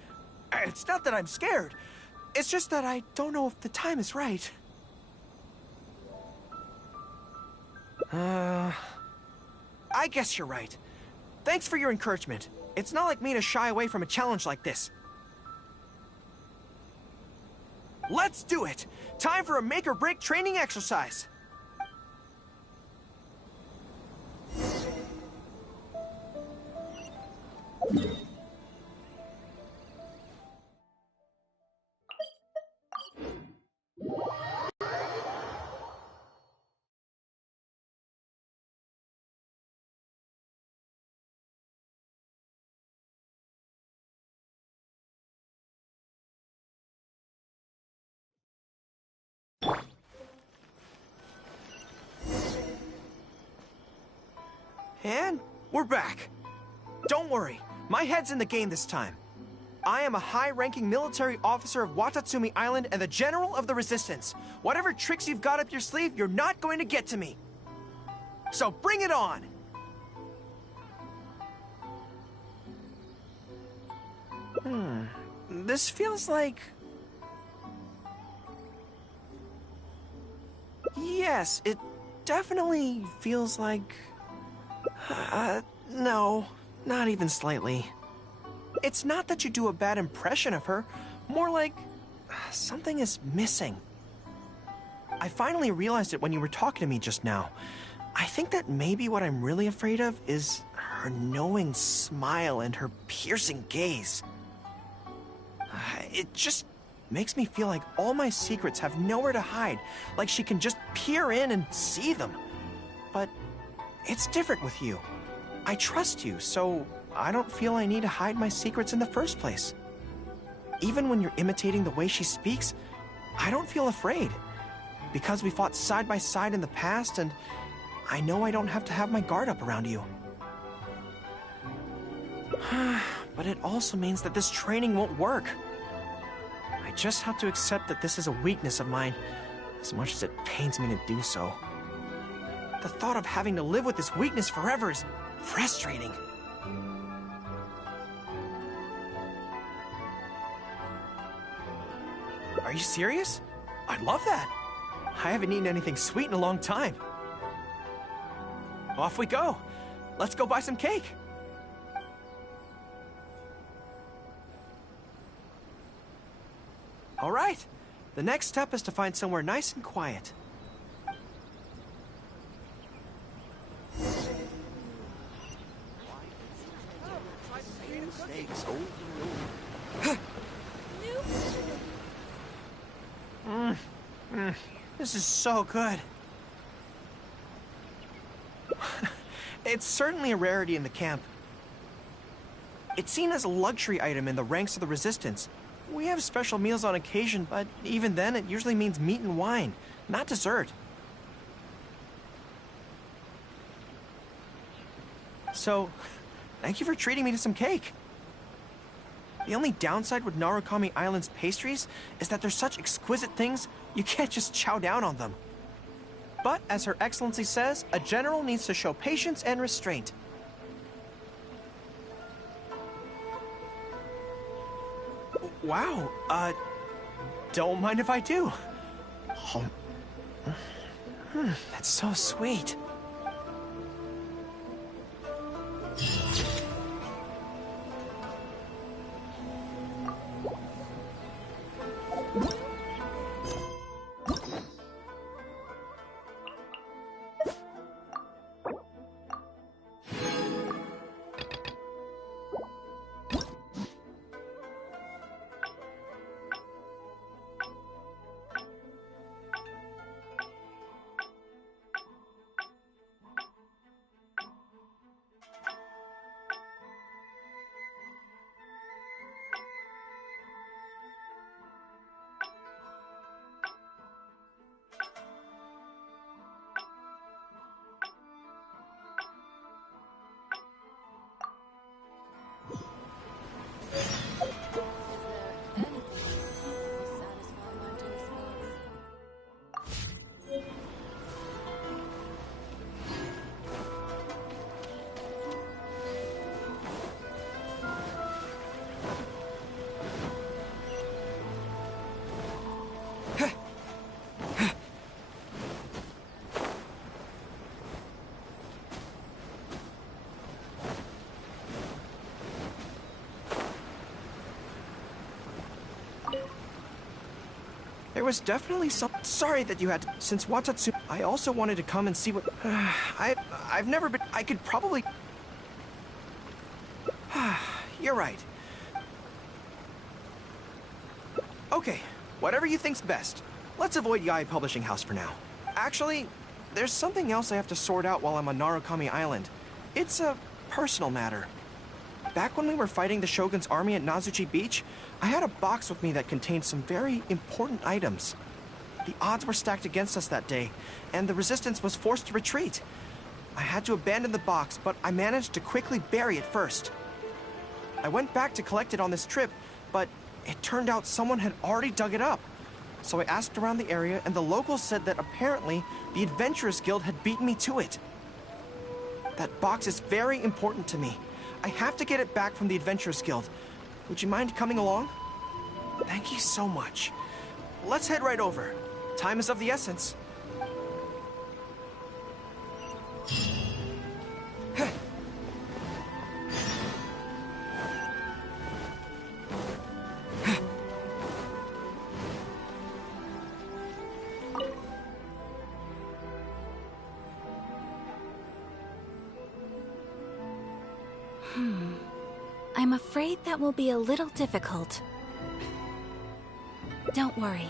it's not that I'm scared. It's just that I don't know if the time is right. I guess you're right. Thanks for your encouragement. It's not like me to shy away from a challenge like this. Let's do it! Time for a make-or-break training exercise! And we're back. Don't worry, my head's in the game this time. I am a high-ranking military officer of Watatsumi Island and the General of the Resistance. Whatever tricks you've got up your sleeve, you're not going to get to me. So bring it on! This feels like... Yes, it definitely feels like... no, not even slightly. It's not that you do a bad impression of her, more like something is missing. I finally realized it when you were talking to me just now. I think that maybe what I'm really afraid of is her knowing smile and her piercing gaze. It just makes me feel like all my secrets have nowhere to hide, like she can just peer in and see them. But it's different with you. I trust you, so I don't feel I need to hide my secrets in the first place. Even when you're imitating the way she speaks, I don't feel afraid. Because we fought side by side in the past, and I know I don't have to have my guard up around you. But it also means that this training won't work. I just have to accept that this is a weakness of mine, as much as it pains me to do so. The thought of having to live with this weakness forever is frustrating. Are you serious? I'd love that. I haven't eaten anything sweet in a long time. Off we go. Let's go buy some cake. All right. The next step is to find somewhere nice and quiet. This is so good. It's certainly a rarity in the camp. It's seen as a luxury item in the ranks of the Resistance. We have special meals on occasion, but even then it usually means meat and wine, not dessert. So, thank you for treating me to some cake. The only downside with Narukami Island's pastries is that they're such exquisite things, you can't just chow down on them. But, as Her Excellency says, a general needs to show patience and restraint. Wow, don't mind if I do. That's so sweet. There was definitely some... Sorry that you had to... Since Watatsu... I also wanted to come and see what... I've never been... I could probably... You're right. Okay, whatever you think's best. Let's avoid Yae Publishing House for now. Actually, there's something else I have to sort out while I'm on Narukami Island. It's a personal matter. Back when we were fighting the Shogun's army at Nazuchi Beach, I had a box with me that contained some very important items. The odds were stacked against us that day, and the Resistance was forced to retreat. I had to abandon the box, but I managed to quickly bury it first. I went back to collect it on this trip, but it turned out someone had already dug it up. So I asked around the area, and the locals said that apparently the Adventurers Guild had beaten me to it. That box is very important to me. I have to get it back from the Adventurers Guild. Would you mind coming along? Thank you so much. Let's head right over. Time is of the essence. I'm afraid that will be a little difficult. Don't worry.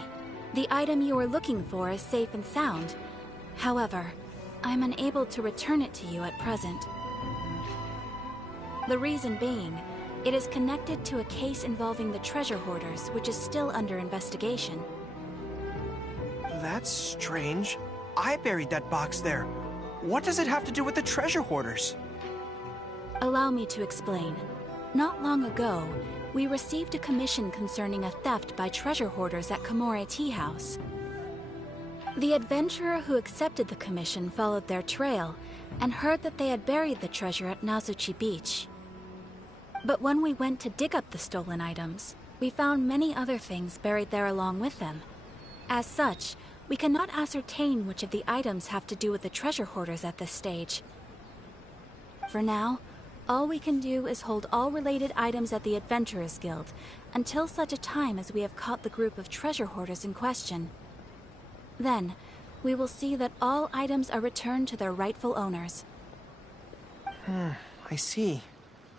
The item you are looking for is safe and sound. However, I'm unable to return it to you at present. The reason being, it is connected to a case involving the treasure hoarders, which is still under investigation. That's strange. I buried that box there. What does it have to do with the treasure hoarders? Allow me to explain. Not long ago, we received a commission concerning a theft by treasure hoarders at Komore Tea House. The adventurer who accepted the commission followed their trail and heard that they had buried the treasure at Nazuchi Beach. But when we went to dig up the stolen items, we found many other things buried there along with them. As such, we cannot ascertain which of the items have to do with the treasure hoarders at this stage. For now, all we can do is hold all related items at the Adventurers Guild until such a time as we have caught the group of treasure hoarders in question. Then, we will see that all items are returned to their rightful owners. I see.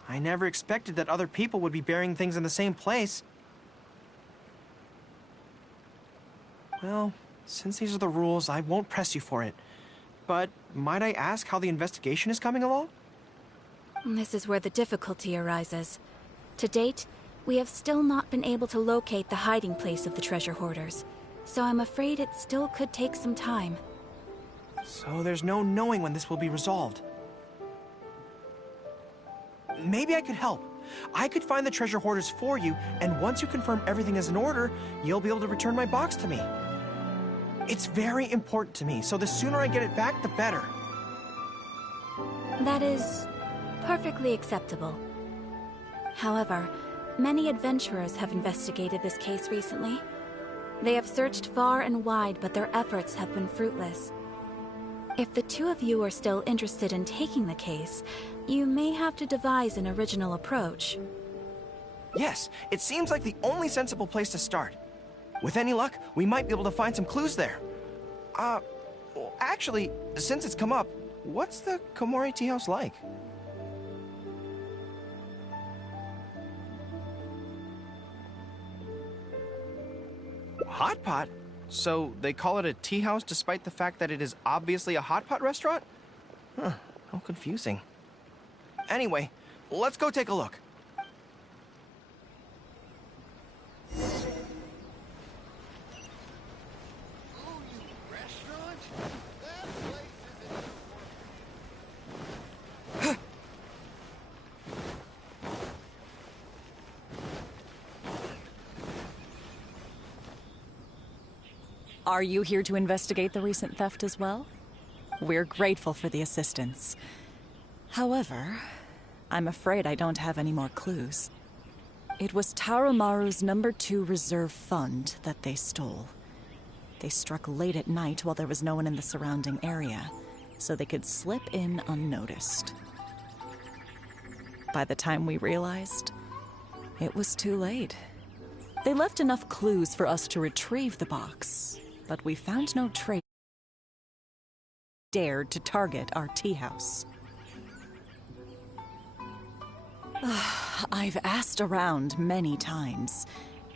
I never expected that other people would be burying things in the same place. Well, since these are the rules, I won't press you for it. But might I ask how the investigation is coming along? This is where the difficulty arises. To date, we have still not been able to locate the hiding place of the treasure hoarders, so I'm afraid it still could take some time. So there's no knowing when this will be resolved. Maybe I could help. I could find the treasure hoarders for you, and once you confirm everything is in order, you'll be able to return my box to me. It's very important to me, so the sooner I get it back, the better. That is perfectly acceptable. However, many adventurers have investigated this case recently. They have searched far and wide, but their efforts have been fruitless. If the two of you are still interested in taking the case, you may have to devise an original approach. Yes, it seems like the only sensible place to start. With any luck, we might be able to find some clues there. Well, actually, since it's come up, what's the Komore Tea House like? Hot pot? So they call it a tea house despite the fact that it is obviously a hot pot restaurant? Huh, how confusing. Anyway, let's go take a look. Are you here to investigate the recent theft as well? We're grateful for the assistance. However, I'm afraid I don't have any more clues. It was Tarumaru's #2 reserve fund that they stole. They struck late at night while there was no one in the surrounding area, so they could slip in unnoticed. By the time we realized, it was too late. They left enough clues for us to retrieve the box, but we found no trace dared to target our tea house. I've asked around many times,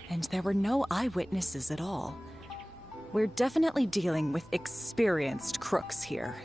and there were no eyewitnesses at all. We're definitely dealing with experienced crooks here.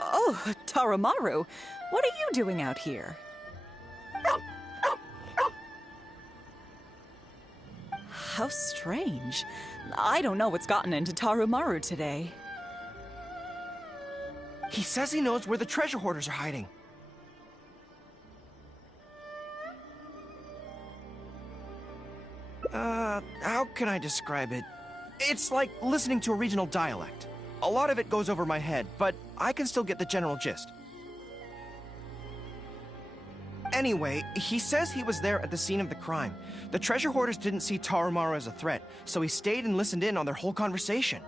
Oh, Tarumaru, what are you doing out here? How strange. I don't know what's gotten into Tarumaru today. He says he knows where the treasure hoarders are hiding. How can I describe it? It's like listening to a regional dialect. A lot of it goes over my head, but I can still get the general gist. Anyway, he says he was there at the scene of the crime. The treasure hoarders didn't see Tarumaru as a threat, so he stayed and listened in on their whole conversation.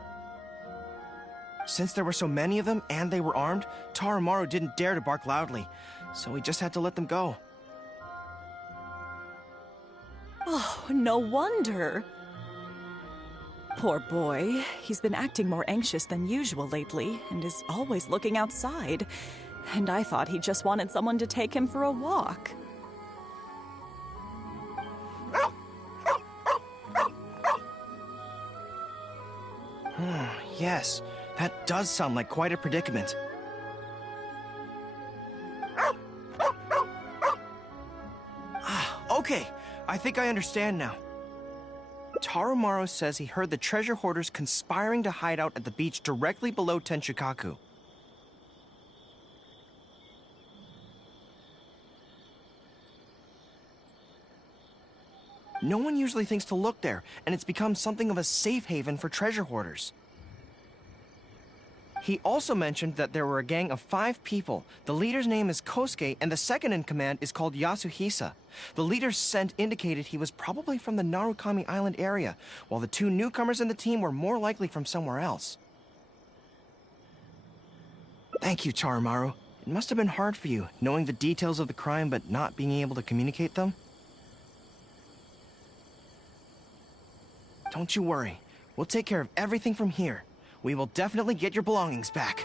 Since there were so many of them and they were armed, Tarumaru didn't dare to bark loudly, so he just had to let them go. Oh, no wonder. Poor boy. He's been acting more anxious than usual lately and is always looking outside. And I thought he just wanted someone to take him for a walk. Yes, that does sound like quite a predicament. Okay, I think I understand now. Tarumaru says he heard the treasure hoarders conspiring to hide out at the beach directly below Tenshikaku. No one usually thinks to look there, and it's become something of a safe haven for treasure hoarders. He also mentioned that there were a gang of 5 people. The leader's name is Kosuke, and the second in command is called Yasuhisa. The leader's scent indicated he was probably from the Narukami Island area, while the 2 newcomers in the team were more likely from somewhere else. Thank you, Tarumaru. It must have been hard for you, knowing the details of the crime but not being able to communicate them. Don't you worry. We'll take care of everything from here. We will definitely get your belongings back.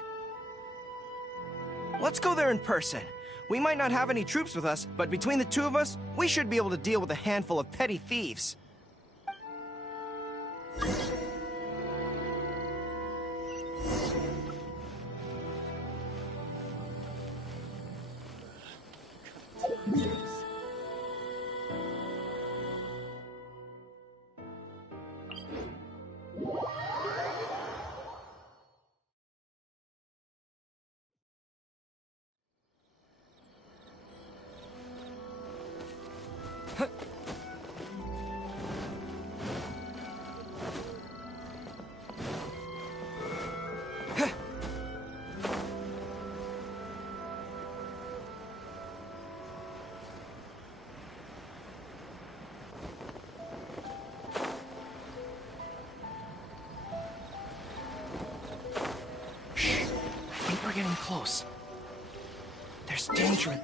Let's go there in person. We might not have any troops with us, but between the 2 of us, we should be able to deal with a handful of petty thieves. We're getting close. There's danger in...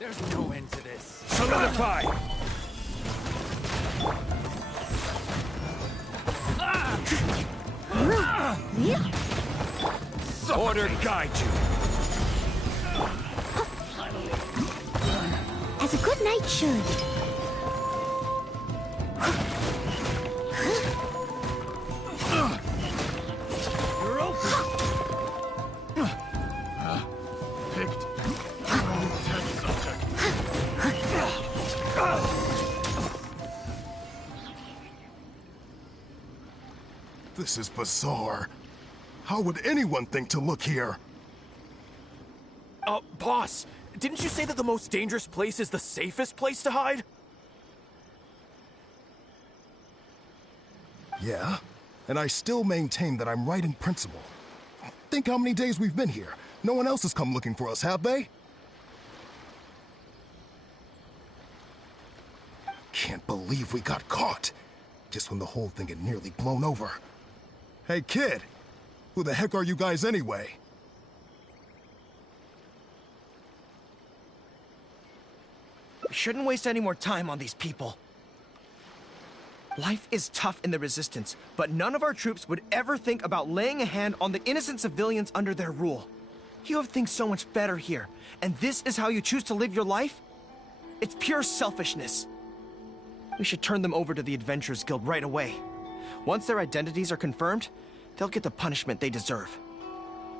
There's no end to this. Solidify! Order guide you. As a good knight should. You're open. Picked. Test subject. This is bizarre. How would anyone think to look here? Boss, didn't you say that the most dangerous place is the safest place to hide? Yeah, and I still maintain that I'm right in principle. Think how many days we've been here. No one else has come looking for us, have they? Can't believe we got caught. Just when the whole thing had nearly blown over. Hey, kid! Who the heck are you guys anyway? We shouldn't waste any more time on these people. Life is tough in the Resistance, but none of our troops would ever think about laying a hand on the innocent civilians under their rule. You have things so much better here, and this is how you choose to live your life? It's pure selfishness. We should turn them over to the Adventurers Guild right away. Once their identities are confirmed, they'll get the punishment they deserve.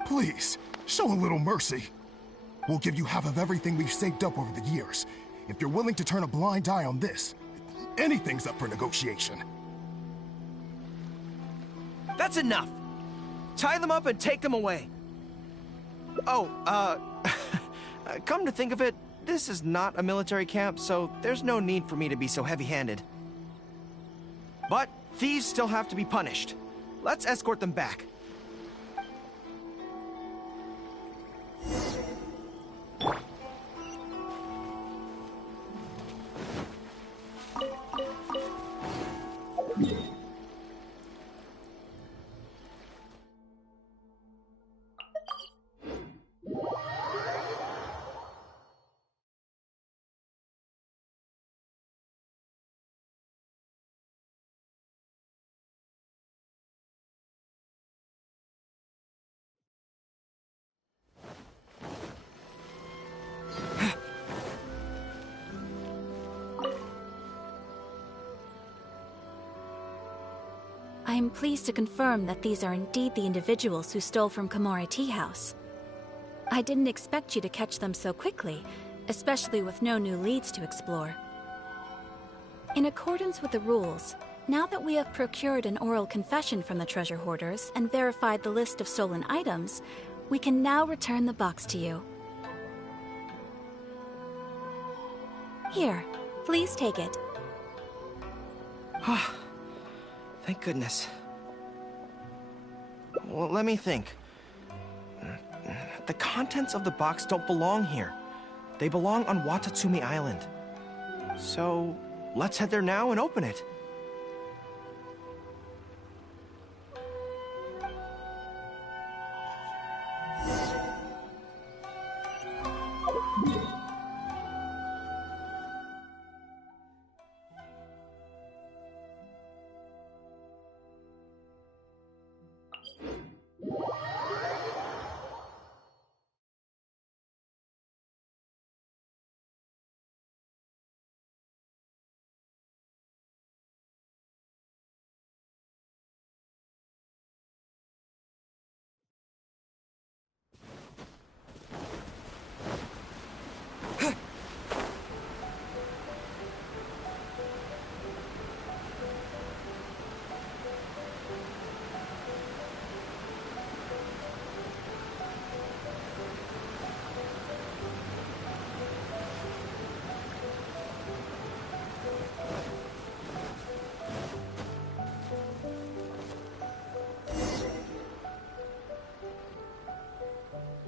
Please, show a little mercy. We'll give you half of everything we've saved up over the years. If you're willing to turn a blind eye on this, anything's up for negotiation. That's enough! Tie them up and take them away. Oh, come to think of it, this is not a military camp, so there's no need for me to be so heavy-handed. But thieves still have to be punished. Let's escort them back. I am pleased to confirm that these are indeed the individuals who stole from Komori Tea House. I didn't expect you to catch them so quickly, especially with no new leads to explore. In accordance with the rules, now that we have procured an oral confession from the treasure hoarders and verified the list of stolen items, we can now return the box to you. Here, please take it. Thank goodness. Well, let me think. The contents of the box don't belong here. They belong on Watatsumi Island. So, let's head there now and open it.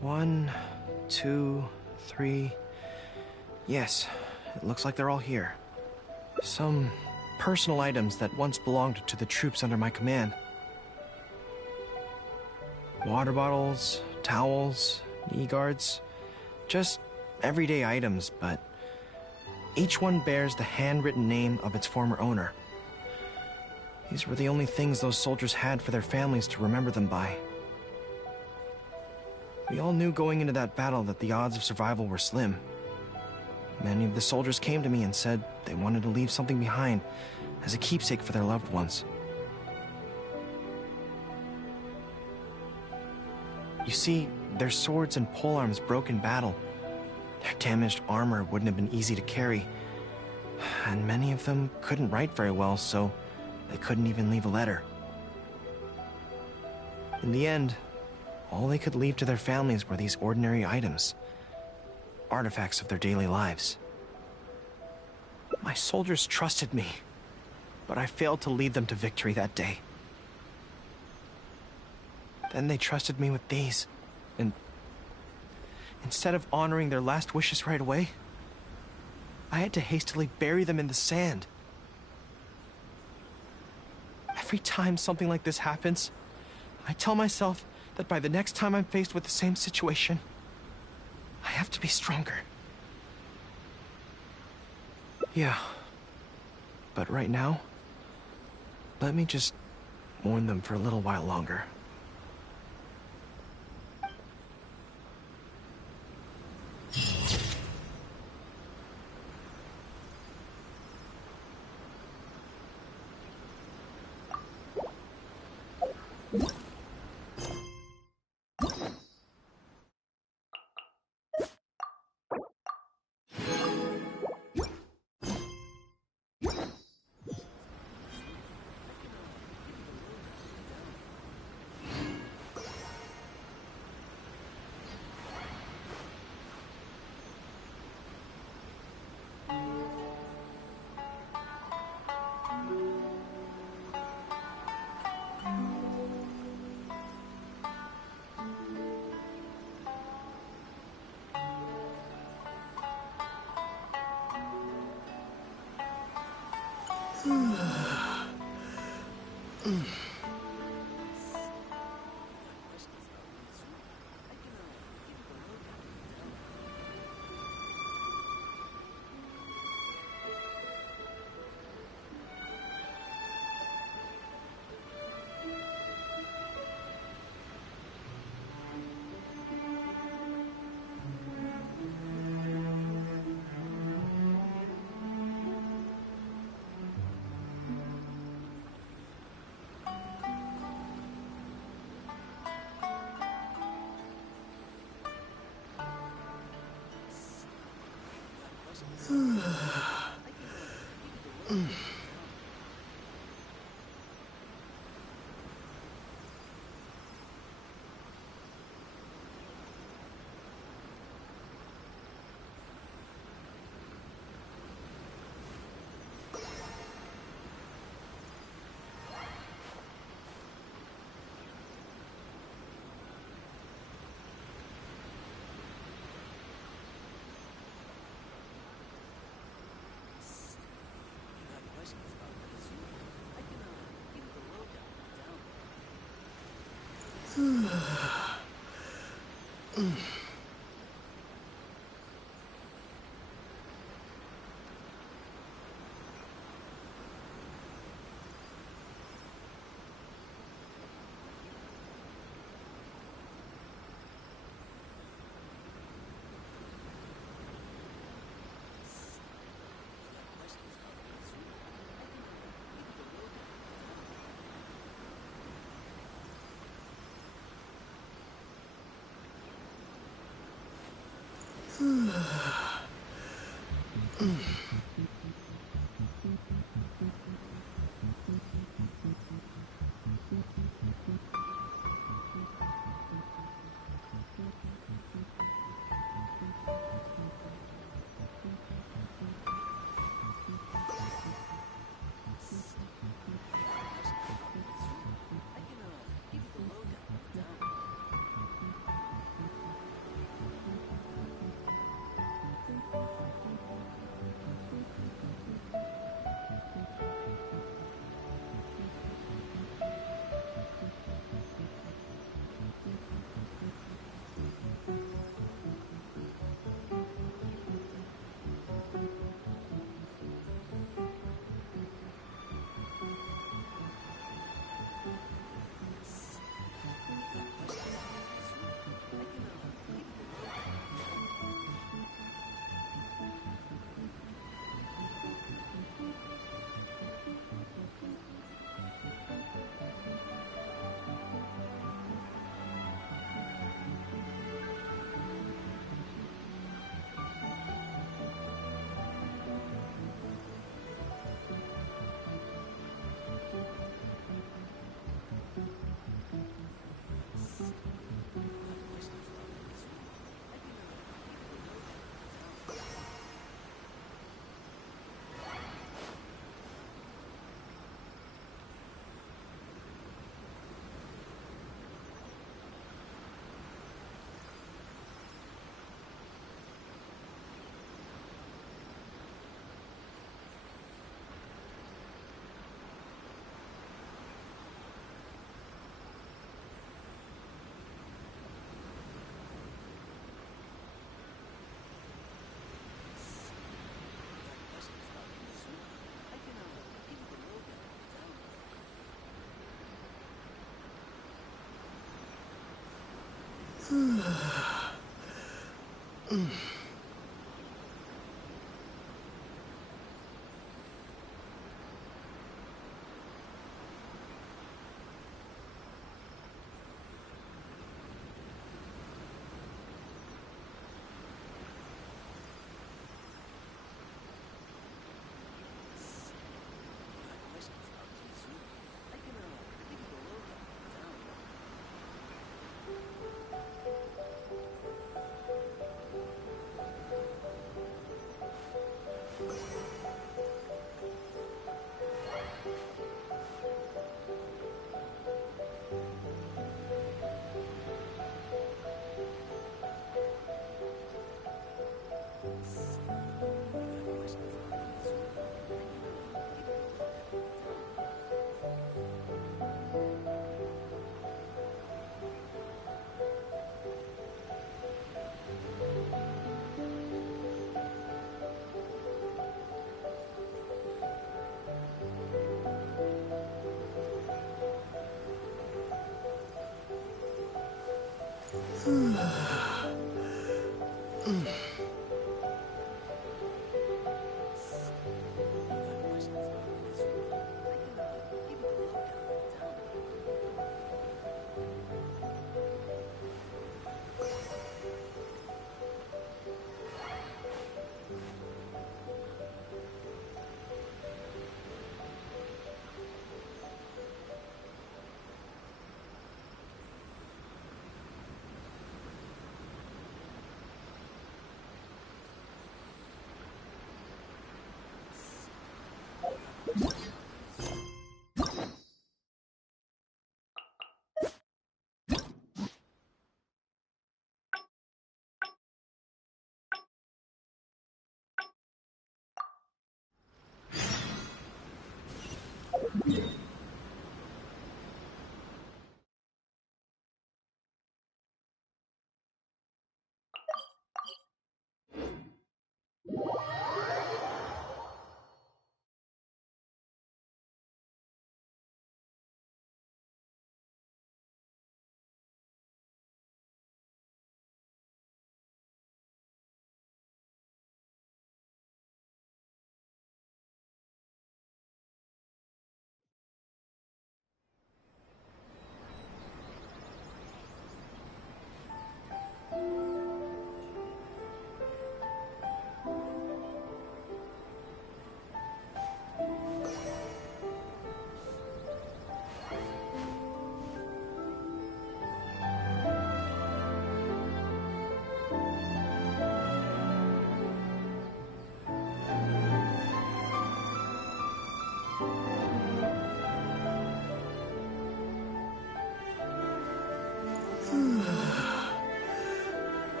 One, two, three. Yes, it looks like they're all here. Some personal items that once belonged to the troops under my command. Water bottles, towels, knee guards. Just everyday items, but each one bears the handwritten name of its former owner. These were the only things those soldiers had for their families to remember them by. We all knew going into that battle that the odds of survival were slim. Many of the soldiers came to me and said they wanted to leave something behind as a keepsake for their loved ones. You see, their swords and polearms broke in battle. Their damaged armor wouldn't have been easy to carry. And many of them couldn't write very well, so they couldn't even leave a letter. In the end, all they could leave to their families were these ordinary items, artifacts of their daily lives. My soldiers trusted me, but I failed to lead them to victory that day. Then they trusted me with these, and instead of honoring their last wishes right away, I had to hastily bury them in the sand. Every time something like this happens, I tell myself that by the next time I'm faced with the same situation, I have to be stronger. Yeah. But right now, Let me just mourn them for a little while longer.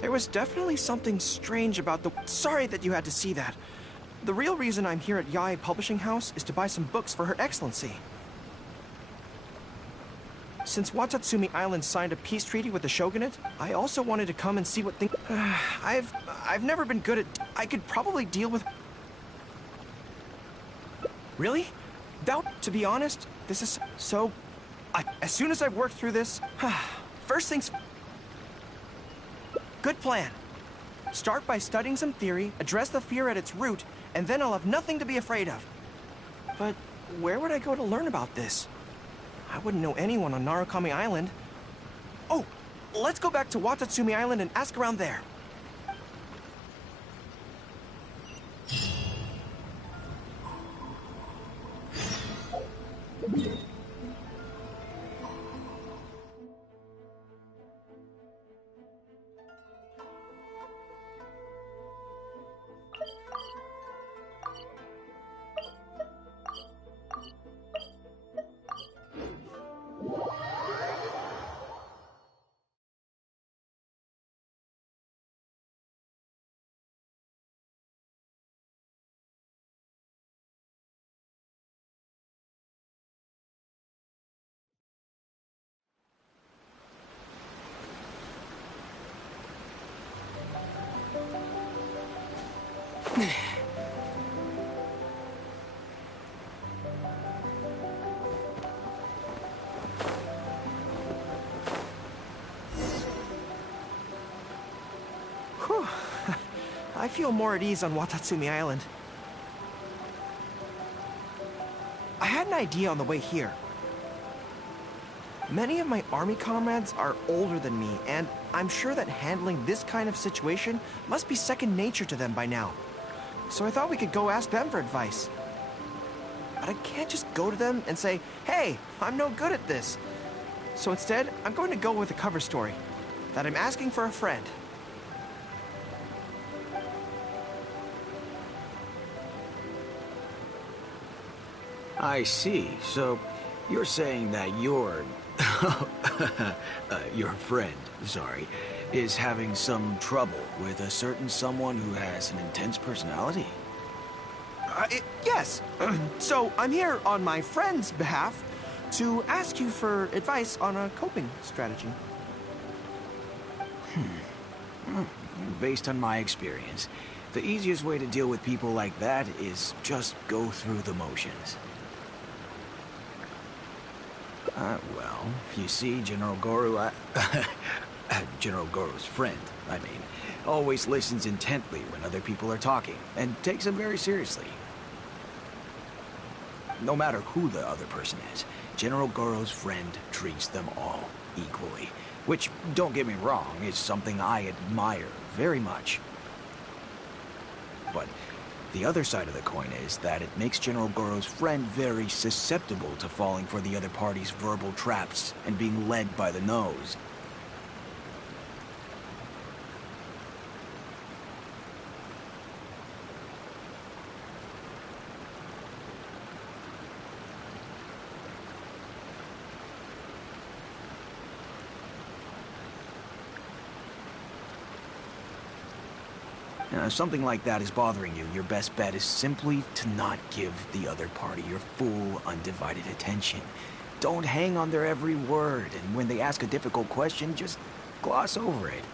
There was definitely something strange about the... Sorry that you had to see that. The real reason I'm here at Yae Publishing House is to buy some books for Her Excellency. Since Watatsumi Island signed a peace treaty with the shogunate, I also wanted to come and see what things... I've never been good at... I could probably deal with... Really? To be honest, this is so... as soon as I've worked through this... First things... Good plan. Start by studying some theory, address the fear at its root, and then I'll have nothing to be afraid of. But where would I go to learn about this? I wouldn't know anyone on Narukami Island. Oh, let's go back to Watatsumi Island and ask around there. Whew. I feel more at ease on Watatsumi Island. I had an idea on the way here. Many of my army comrades are older than me, and I'm sure that handling this kind of situation must be second nature to them by now. So I thought we could go ask them for advice. But I can't just go to them and say, hey, I'm no good at this. So instead, I'm going to go with a cover story, that I'm asking for a friend. I see. So, you're saying that your friend, sorry, is having some trouble with a certain someone who has an intense personality? Yes. So, I'm here on my friend's behalf to ask you for advice on a coping strategy. Based on my experience, the easiest way to deal with people like that is just go through the motions. Well, you see, General Goru, General Goru's friend, I mean, always listens intently when other people are talking, and takes them very seriously. No matter who the other person is, General Goru's friend treats them all equally. Which, don't get me wrong, is something I admire very much. But the other side of the coin is that it makes General Goru's friend very susceptible to falling for the other party's verbal traps and being led by the nose. If something like that is bothering you, your best bet is simply to not give the other party your full, undivided attention. Don't hang on their every word, and when they ask a difficult question, just gloss over it.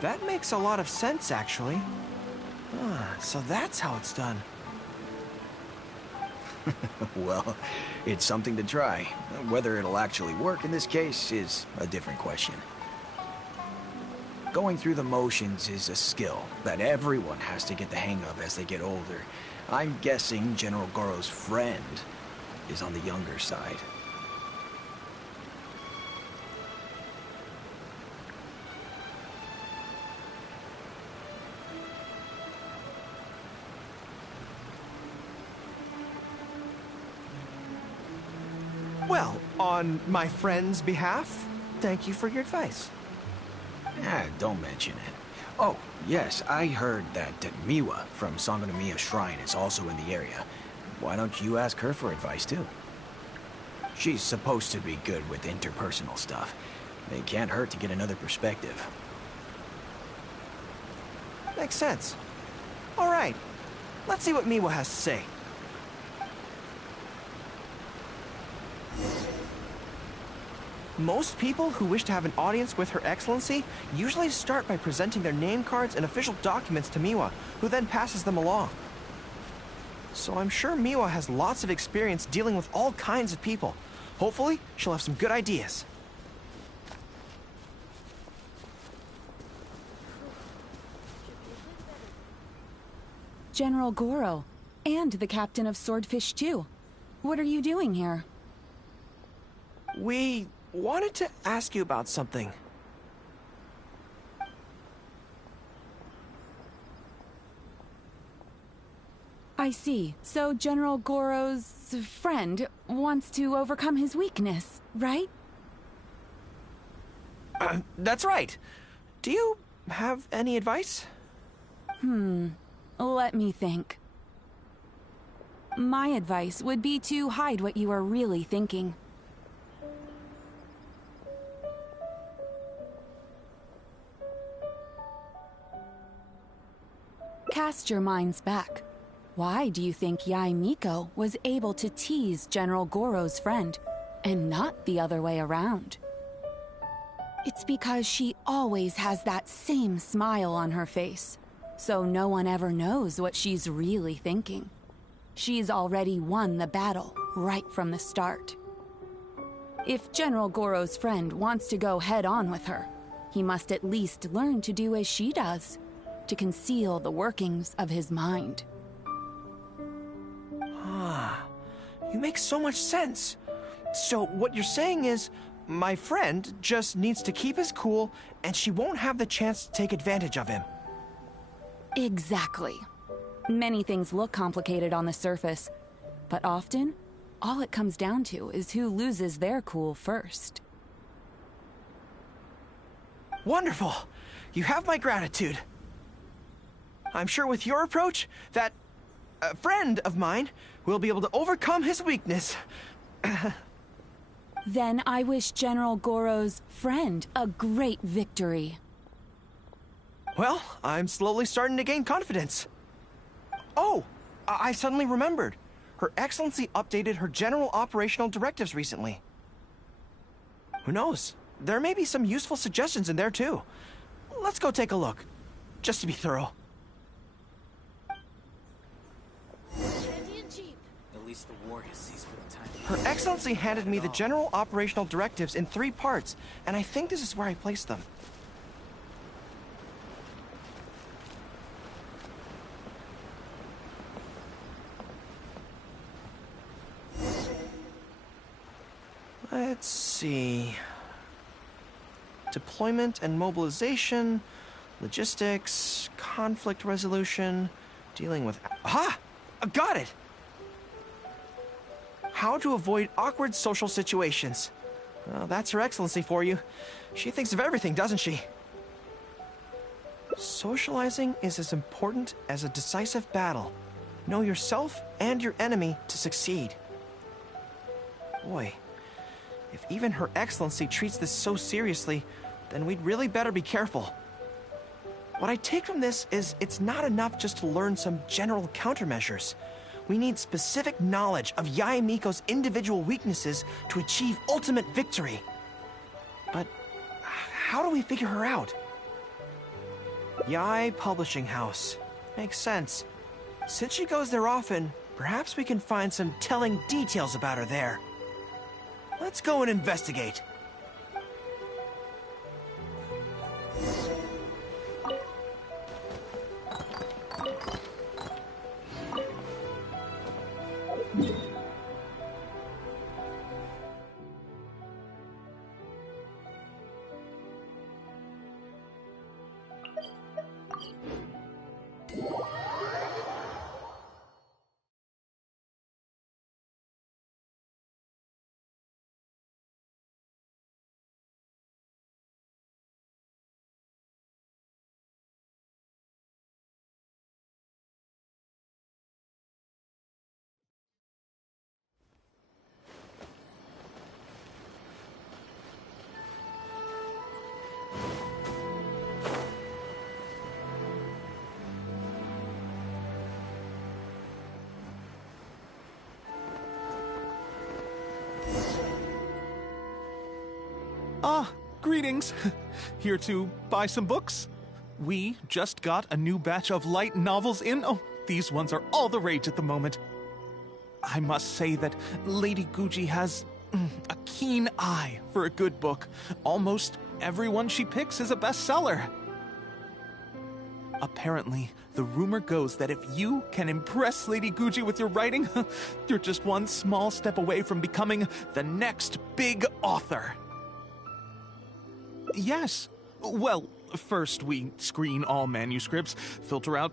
That makes a lot of sense, actually. So that's how it's done. Well, it's something to try. Whether it'll actually work in this case is a different question. Going through the motions is a skill that everyone has to get the hang of as they get older. I'm guessing General Goru's friend is on the younger side. Well, on my friend's behalf, thank you for your advice. Don't mention it. Oh, yes, I heard that Miwa from Sangonomiya Shrine is also in the area. Why don't you ask her for advice, too? She's supposed to be good with interpersonal stuff. It can't hurt to get another perspective. Makes sense. All right, let's see what Miwa has to say. Most people who wish to have an audience with Her Excellency usually start by presenting their name cards and official documents to Miwa, who then passes them along. So I'm sure Miwa has lots of experience dealing with all kinds of people. Hopefully, she'll have some good ideas. General Goro, and the captain of Swordfish too. What are you doing here? We wanted to ask you about something. I see. So General Goro's friend wants to overcome his weakness, right? That's right. Do you have any advice? Let me think. My advice would be to hide what you are really thinking. Cast your minds back. Why do you think Yae Miko was able to tease General Goro's friend, and not the other way around? It's because she always has that same smile on her face, so no one ever knows what she's really thinking. She's already won the battle right from the start. If General Goro's friend wants to go head-on with her, he must at least learn to do as she does, to conceal the workings of his mind. Ah, you make so much sense. So what you're saying is, my friend just needs to keep his cool, and she won't have the chance to take advantage of him. Exactly. Many things look complicated on the surface, but often, all it comes down to is who loses their cool first. Wonderful! You have my gratitude. I'm sure with your approach, that friend of mine will be able to overcome his weakness. Then I wish General Goro's friend a great victory. Well, I'm slowly starting to gain confidence. Oh, I suddenly remembered. Her Excellency updated her general operational directives recently. Who knows? There may be some useful suggestions in there too. Let's go take a look, just to be thorough. At least the war has ceased for the time. Her Excellency handed me the general operational directives in 3 parts, and I think this is where I placed them. Let's see. Deployment and mobilization, logistics, conflict resolution, dealing with... Aha! Got it! How to avoid awkward social situations. Well, that's Her Excellency for you. She thinks of everything, doesn't she? Socializing is as important as a decisive battle. Know yourself and your enemy to succeed. Boy, if even Her Excellency treats this so seriously, then we'd really better be careful. What I take from this is it's not enough just to learn some general countermeasures. We need specific knowledge of Yae Miko's individual weaknesses to achieve ultimate victory. But how do we figure her out? Yae Publishing House. Makes sense. Since she goes there often, perhaps we can find some telling details about her there. Let's go and investigate. Ah, greetings. Here to buy some books? We just got a new batch of light novels in. Oh, these ones are all the rage at the moment. I must say that Lady Guji has a keen eye for a good book. Almost everyone she picks is a bestseller. Apparently, the rumor goes that if you can impress Lady Guji with your writing, you're just one small step away from becoming the next big author. Yes. Well, first we screen all manuscripts, filter out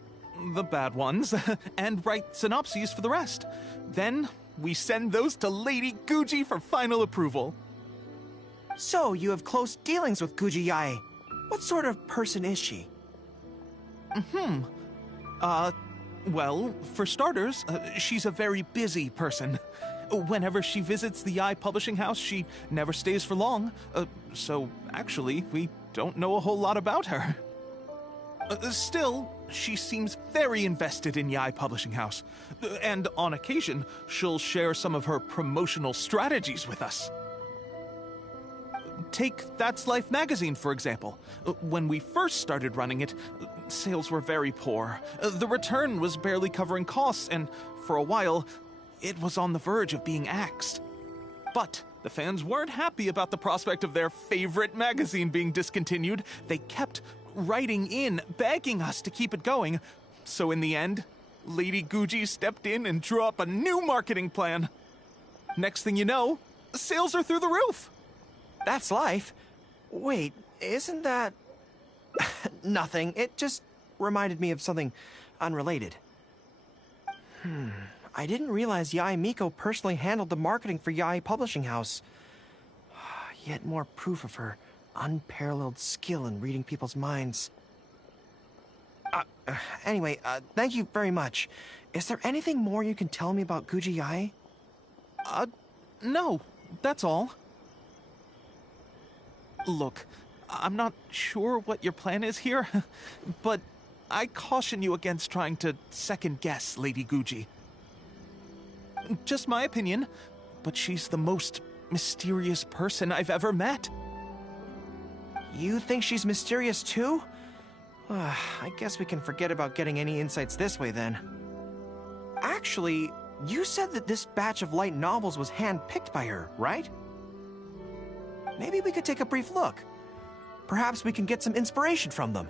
the bad ones, and write synopses for the rest. Then we send those to Lady Guji for final approval. So, you have close dealings with Guji Yae. What sort of person is she? Well, for starters, she's a very busy person. Whenever she visits the Yae Publishing House, she never stays for long. So, actually, we don't know a whole lot about her. Still, she seems very invested in Yae Publishing House. And on occasion, she'll share some of her promotional strategies with us. Take That's Life magazine, for example. When we first started running it, sales were very poor. The return was barely covering costs, and for a while, it was on the verge of being axed. But the fans weren't happy about the prospect of their favorite magazine being discontinued. They kept writing in, begging us to keep it going. So in the end, Lady Guji stepped in and drew up a new marketing plan. Next thing you know, sales are through the roof. That's Life? Wait, isn't that... Nothing. It just reminded me of something unrelated. I didn't realize Yae Miko personally handled the marketing for Yae Publishing House. Yet more proof of her unparalleled skill in reading people's minds. Anyway, thank you very much. Is there anything more you can tell me about Guji Yae? No. That's all. Look, I'm not sure what your plan is here, but I caution you against trying to second-guess Lady Guji. Just my opinion, but she's the most mysterious person I've ever met. You think she's mysterious too? I guess we can forget about getting any insights this way then. Actually, you said that this batch of light novels was hand-picked by her, right? Maybe we could take a brief look. Perhaps we can get some inspiration from them.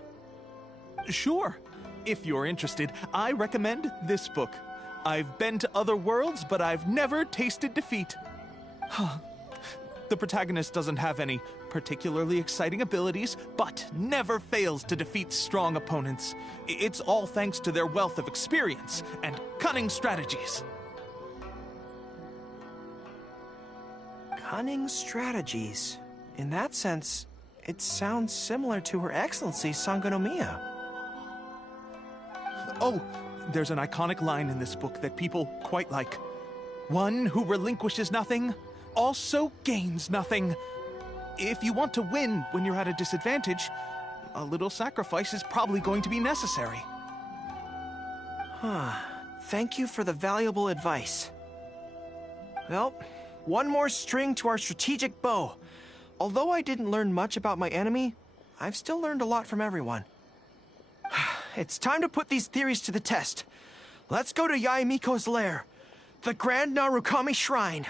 Sure. If you're interested, I recommend this book. I've been to other worlds, but I've never tasted defeat. The protagonist doesn't have any particularly exciting abilities, but never fails to defeat strong opponents. It's all thanks to their wealth of experience and cunning strategies. Cunning strategies. In that sense, it sounds similar to Her Excellency Sangonomiya. Oh, there's an iconic line in this book that people quite like. One who relinquishes nothing also gains nothing. If you want to win when you're at a disadvantage, a little sacrifice is probably going to be necessary. Thank you for the valuable advice. Well, one more string to our strategic bow. Although I didn't learn much about my enemy, I've still learned a lot from everyone. It's time to put these theories to the test. Let's go to Yae Miko's lair, the Grand Narukami Shrine.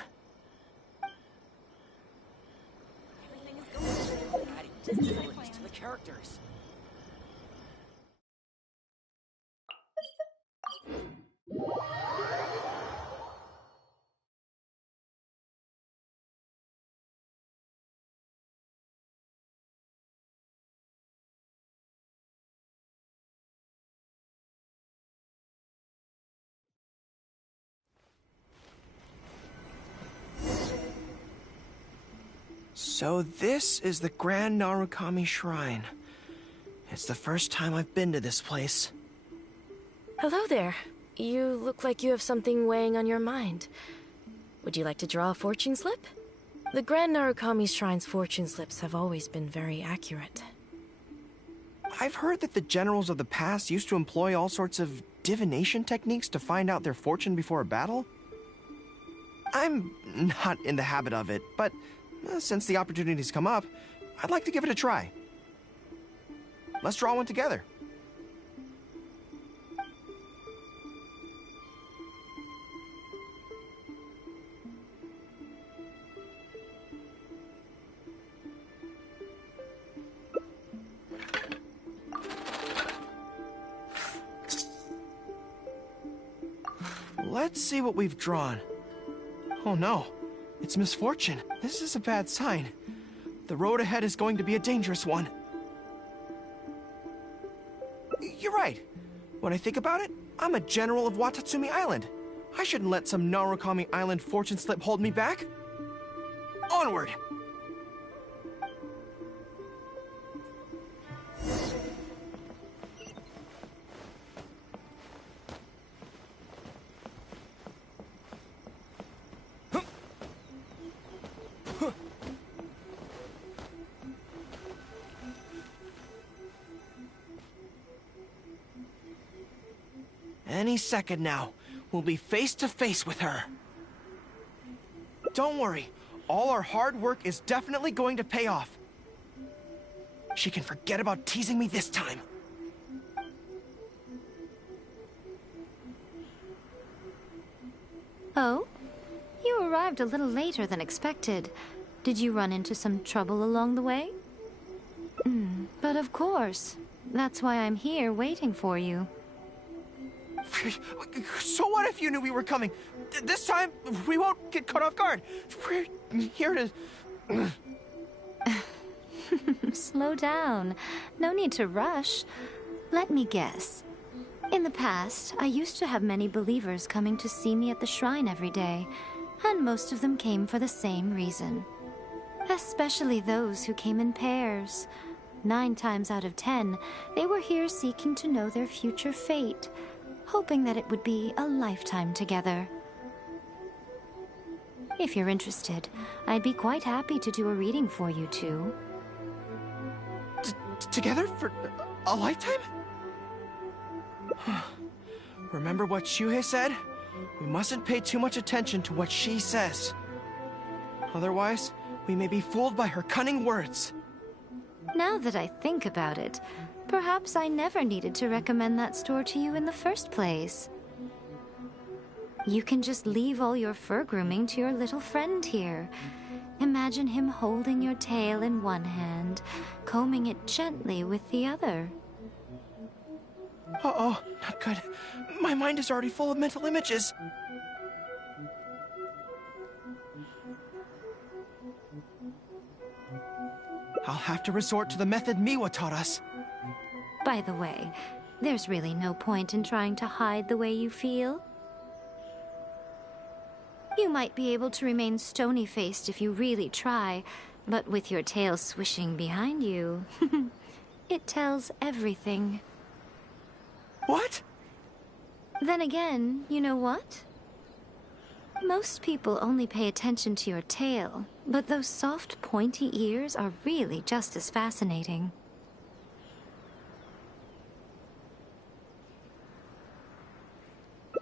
Adding disabilities to the characters. So this is the Grand Narukami Shrine. It's the first time I've been to this place. Hello there. You look like you have something weighing on your mind. Would you like to draw a fortune slip? The Grand Narukami Shrine's fortune slips have always been very accurate. I've heard that the generals of the past used to employ all sorts of divination techniques to find out their fortune before a battle. I'm not in the habit of it, but since the opportunity's come up, I'd like to give it a try. Let's draw one together. Let's see what we've drawn. Oh no, it's misfortune. This is a bad sign. The road ahead is going to be a dangerous one. You're right. When I think about it, I'm a general of Watatsumi Island. I shouldn't let some Narukami Island fortune slip hold me back. Onward! Any second now, we'll be face to face with her. Don't worry, All our hard work is definitely going to pay off. She can forget about teasing me this time. Oh? You arrived a little later than expected. Did you run into some trouble along the way? But of course. That's why I'm here waiting for you. So what if you knew we were coming? This time, we won't get caught off guard. We're here to... Slow down. No need to rush. Let me guess. In the past, I used to have many believers coming to see me at the shrine every day, and most of them came for the same reason. Especially those who came in pairs. 9 times out of 10, they were here seeking to know their future fate, hoping that it would be a lifetime together. If you're interested, I'd be quite happy to do a reading for you two. Together for a lifetime? Remember what Shuhei said? We mustn't pay too much attention to what she says. Otherwise, we may be fooled by her cunning words. Now that I think about it, perhaps I never needed to recommend that store to you in the first place. You can just leave all your fur grooming to your little friend here. Imagine him holding your tail in one hand, combing it gently with the other. Uh-oh, not good. My mind is already full of mental images. I'll have to resort to the method Miwa taught us. By the way, there's really no point in trying to hide the way you feel. You might be able to remain stony-faced if you really try, but with your tail swishing behind you, it tells everything. What? Then again, you know what? Most people only pay attention to your tail, but those soft, pointy ears are really just as fascinating.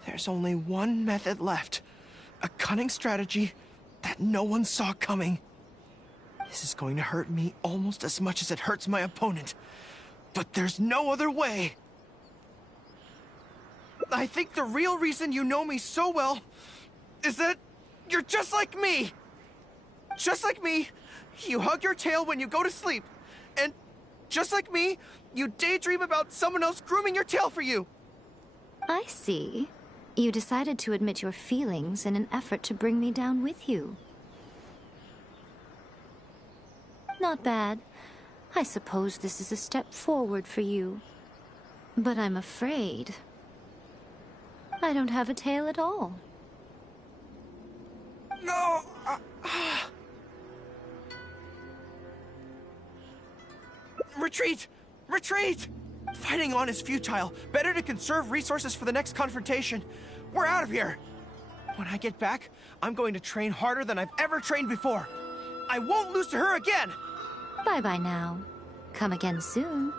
There's only one method left. A cunning strategy that no one saw coming. This is going to hurt me almost as much as it hurts my opponent. But there's no other way. I think the real reason you know me so well is that you're just like me. Just like me, you hug your tail when you go to sleep. And just like me, you daydream about someone else grooming your tail for you. I see. You decided to admit your feelings in an effort to bring me down with you. Not bad. I suppose this is a step forward for you. But I'm afraid I don't have a tail at all. No! Retreat! Retreat! Fighting on is futile. Better to conserve resources for the next confrontation. We're out of here! When I get back, I'm going to train harder than I've ever trained before. I won't lose to her again! Bye-bye now. Come again soon.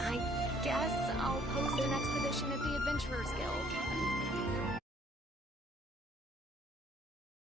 I guess I'll post an expedition at the Adventurers Guild.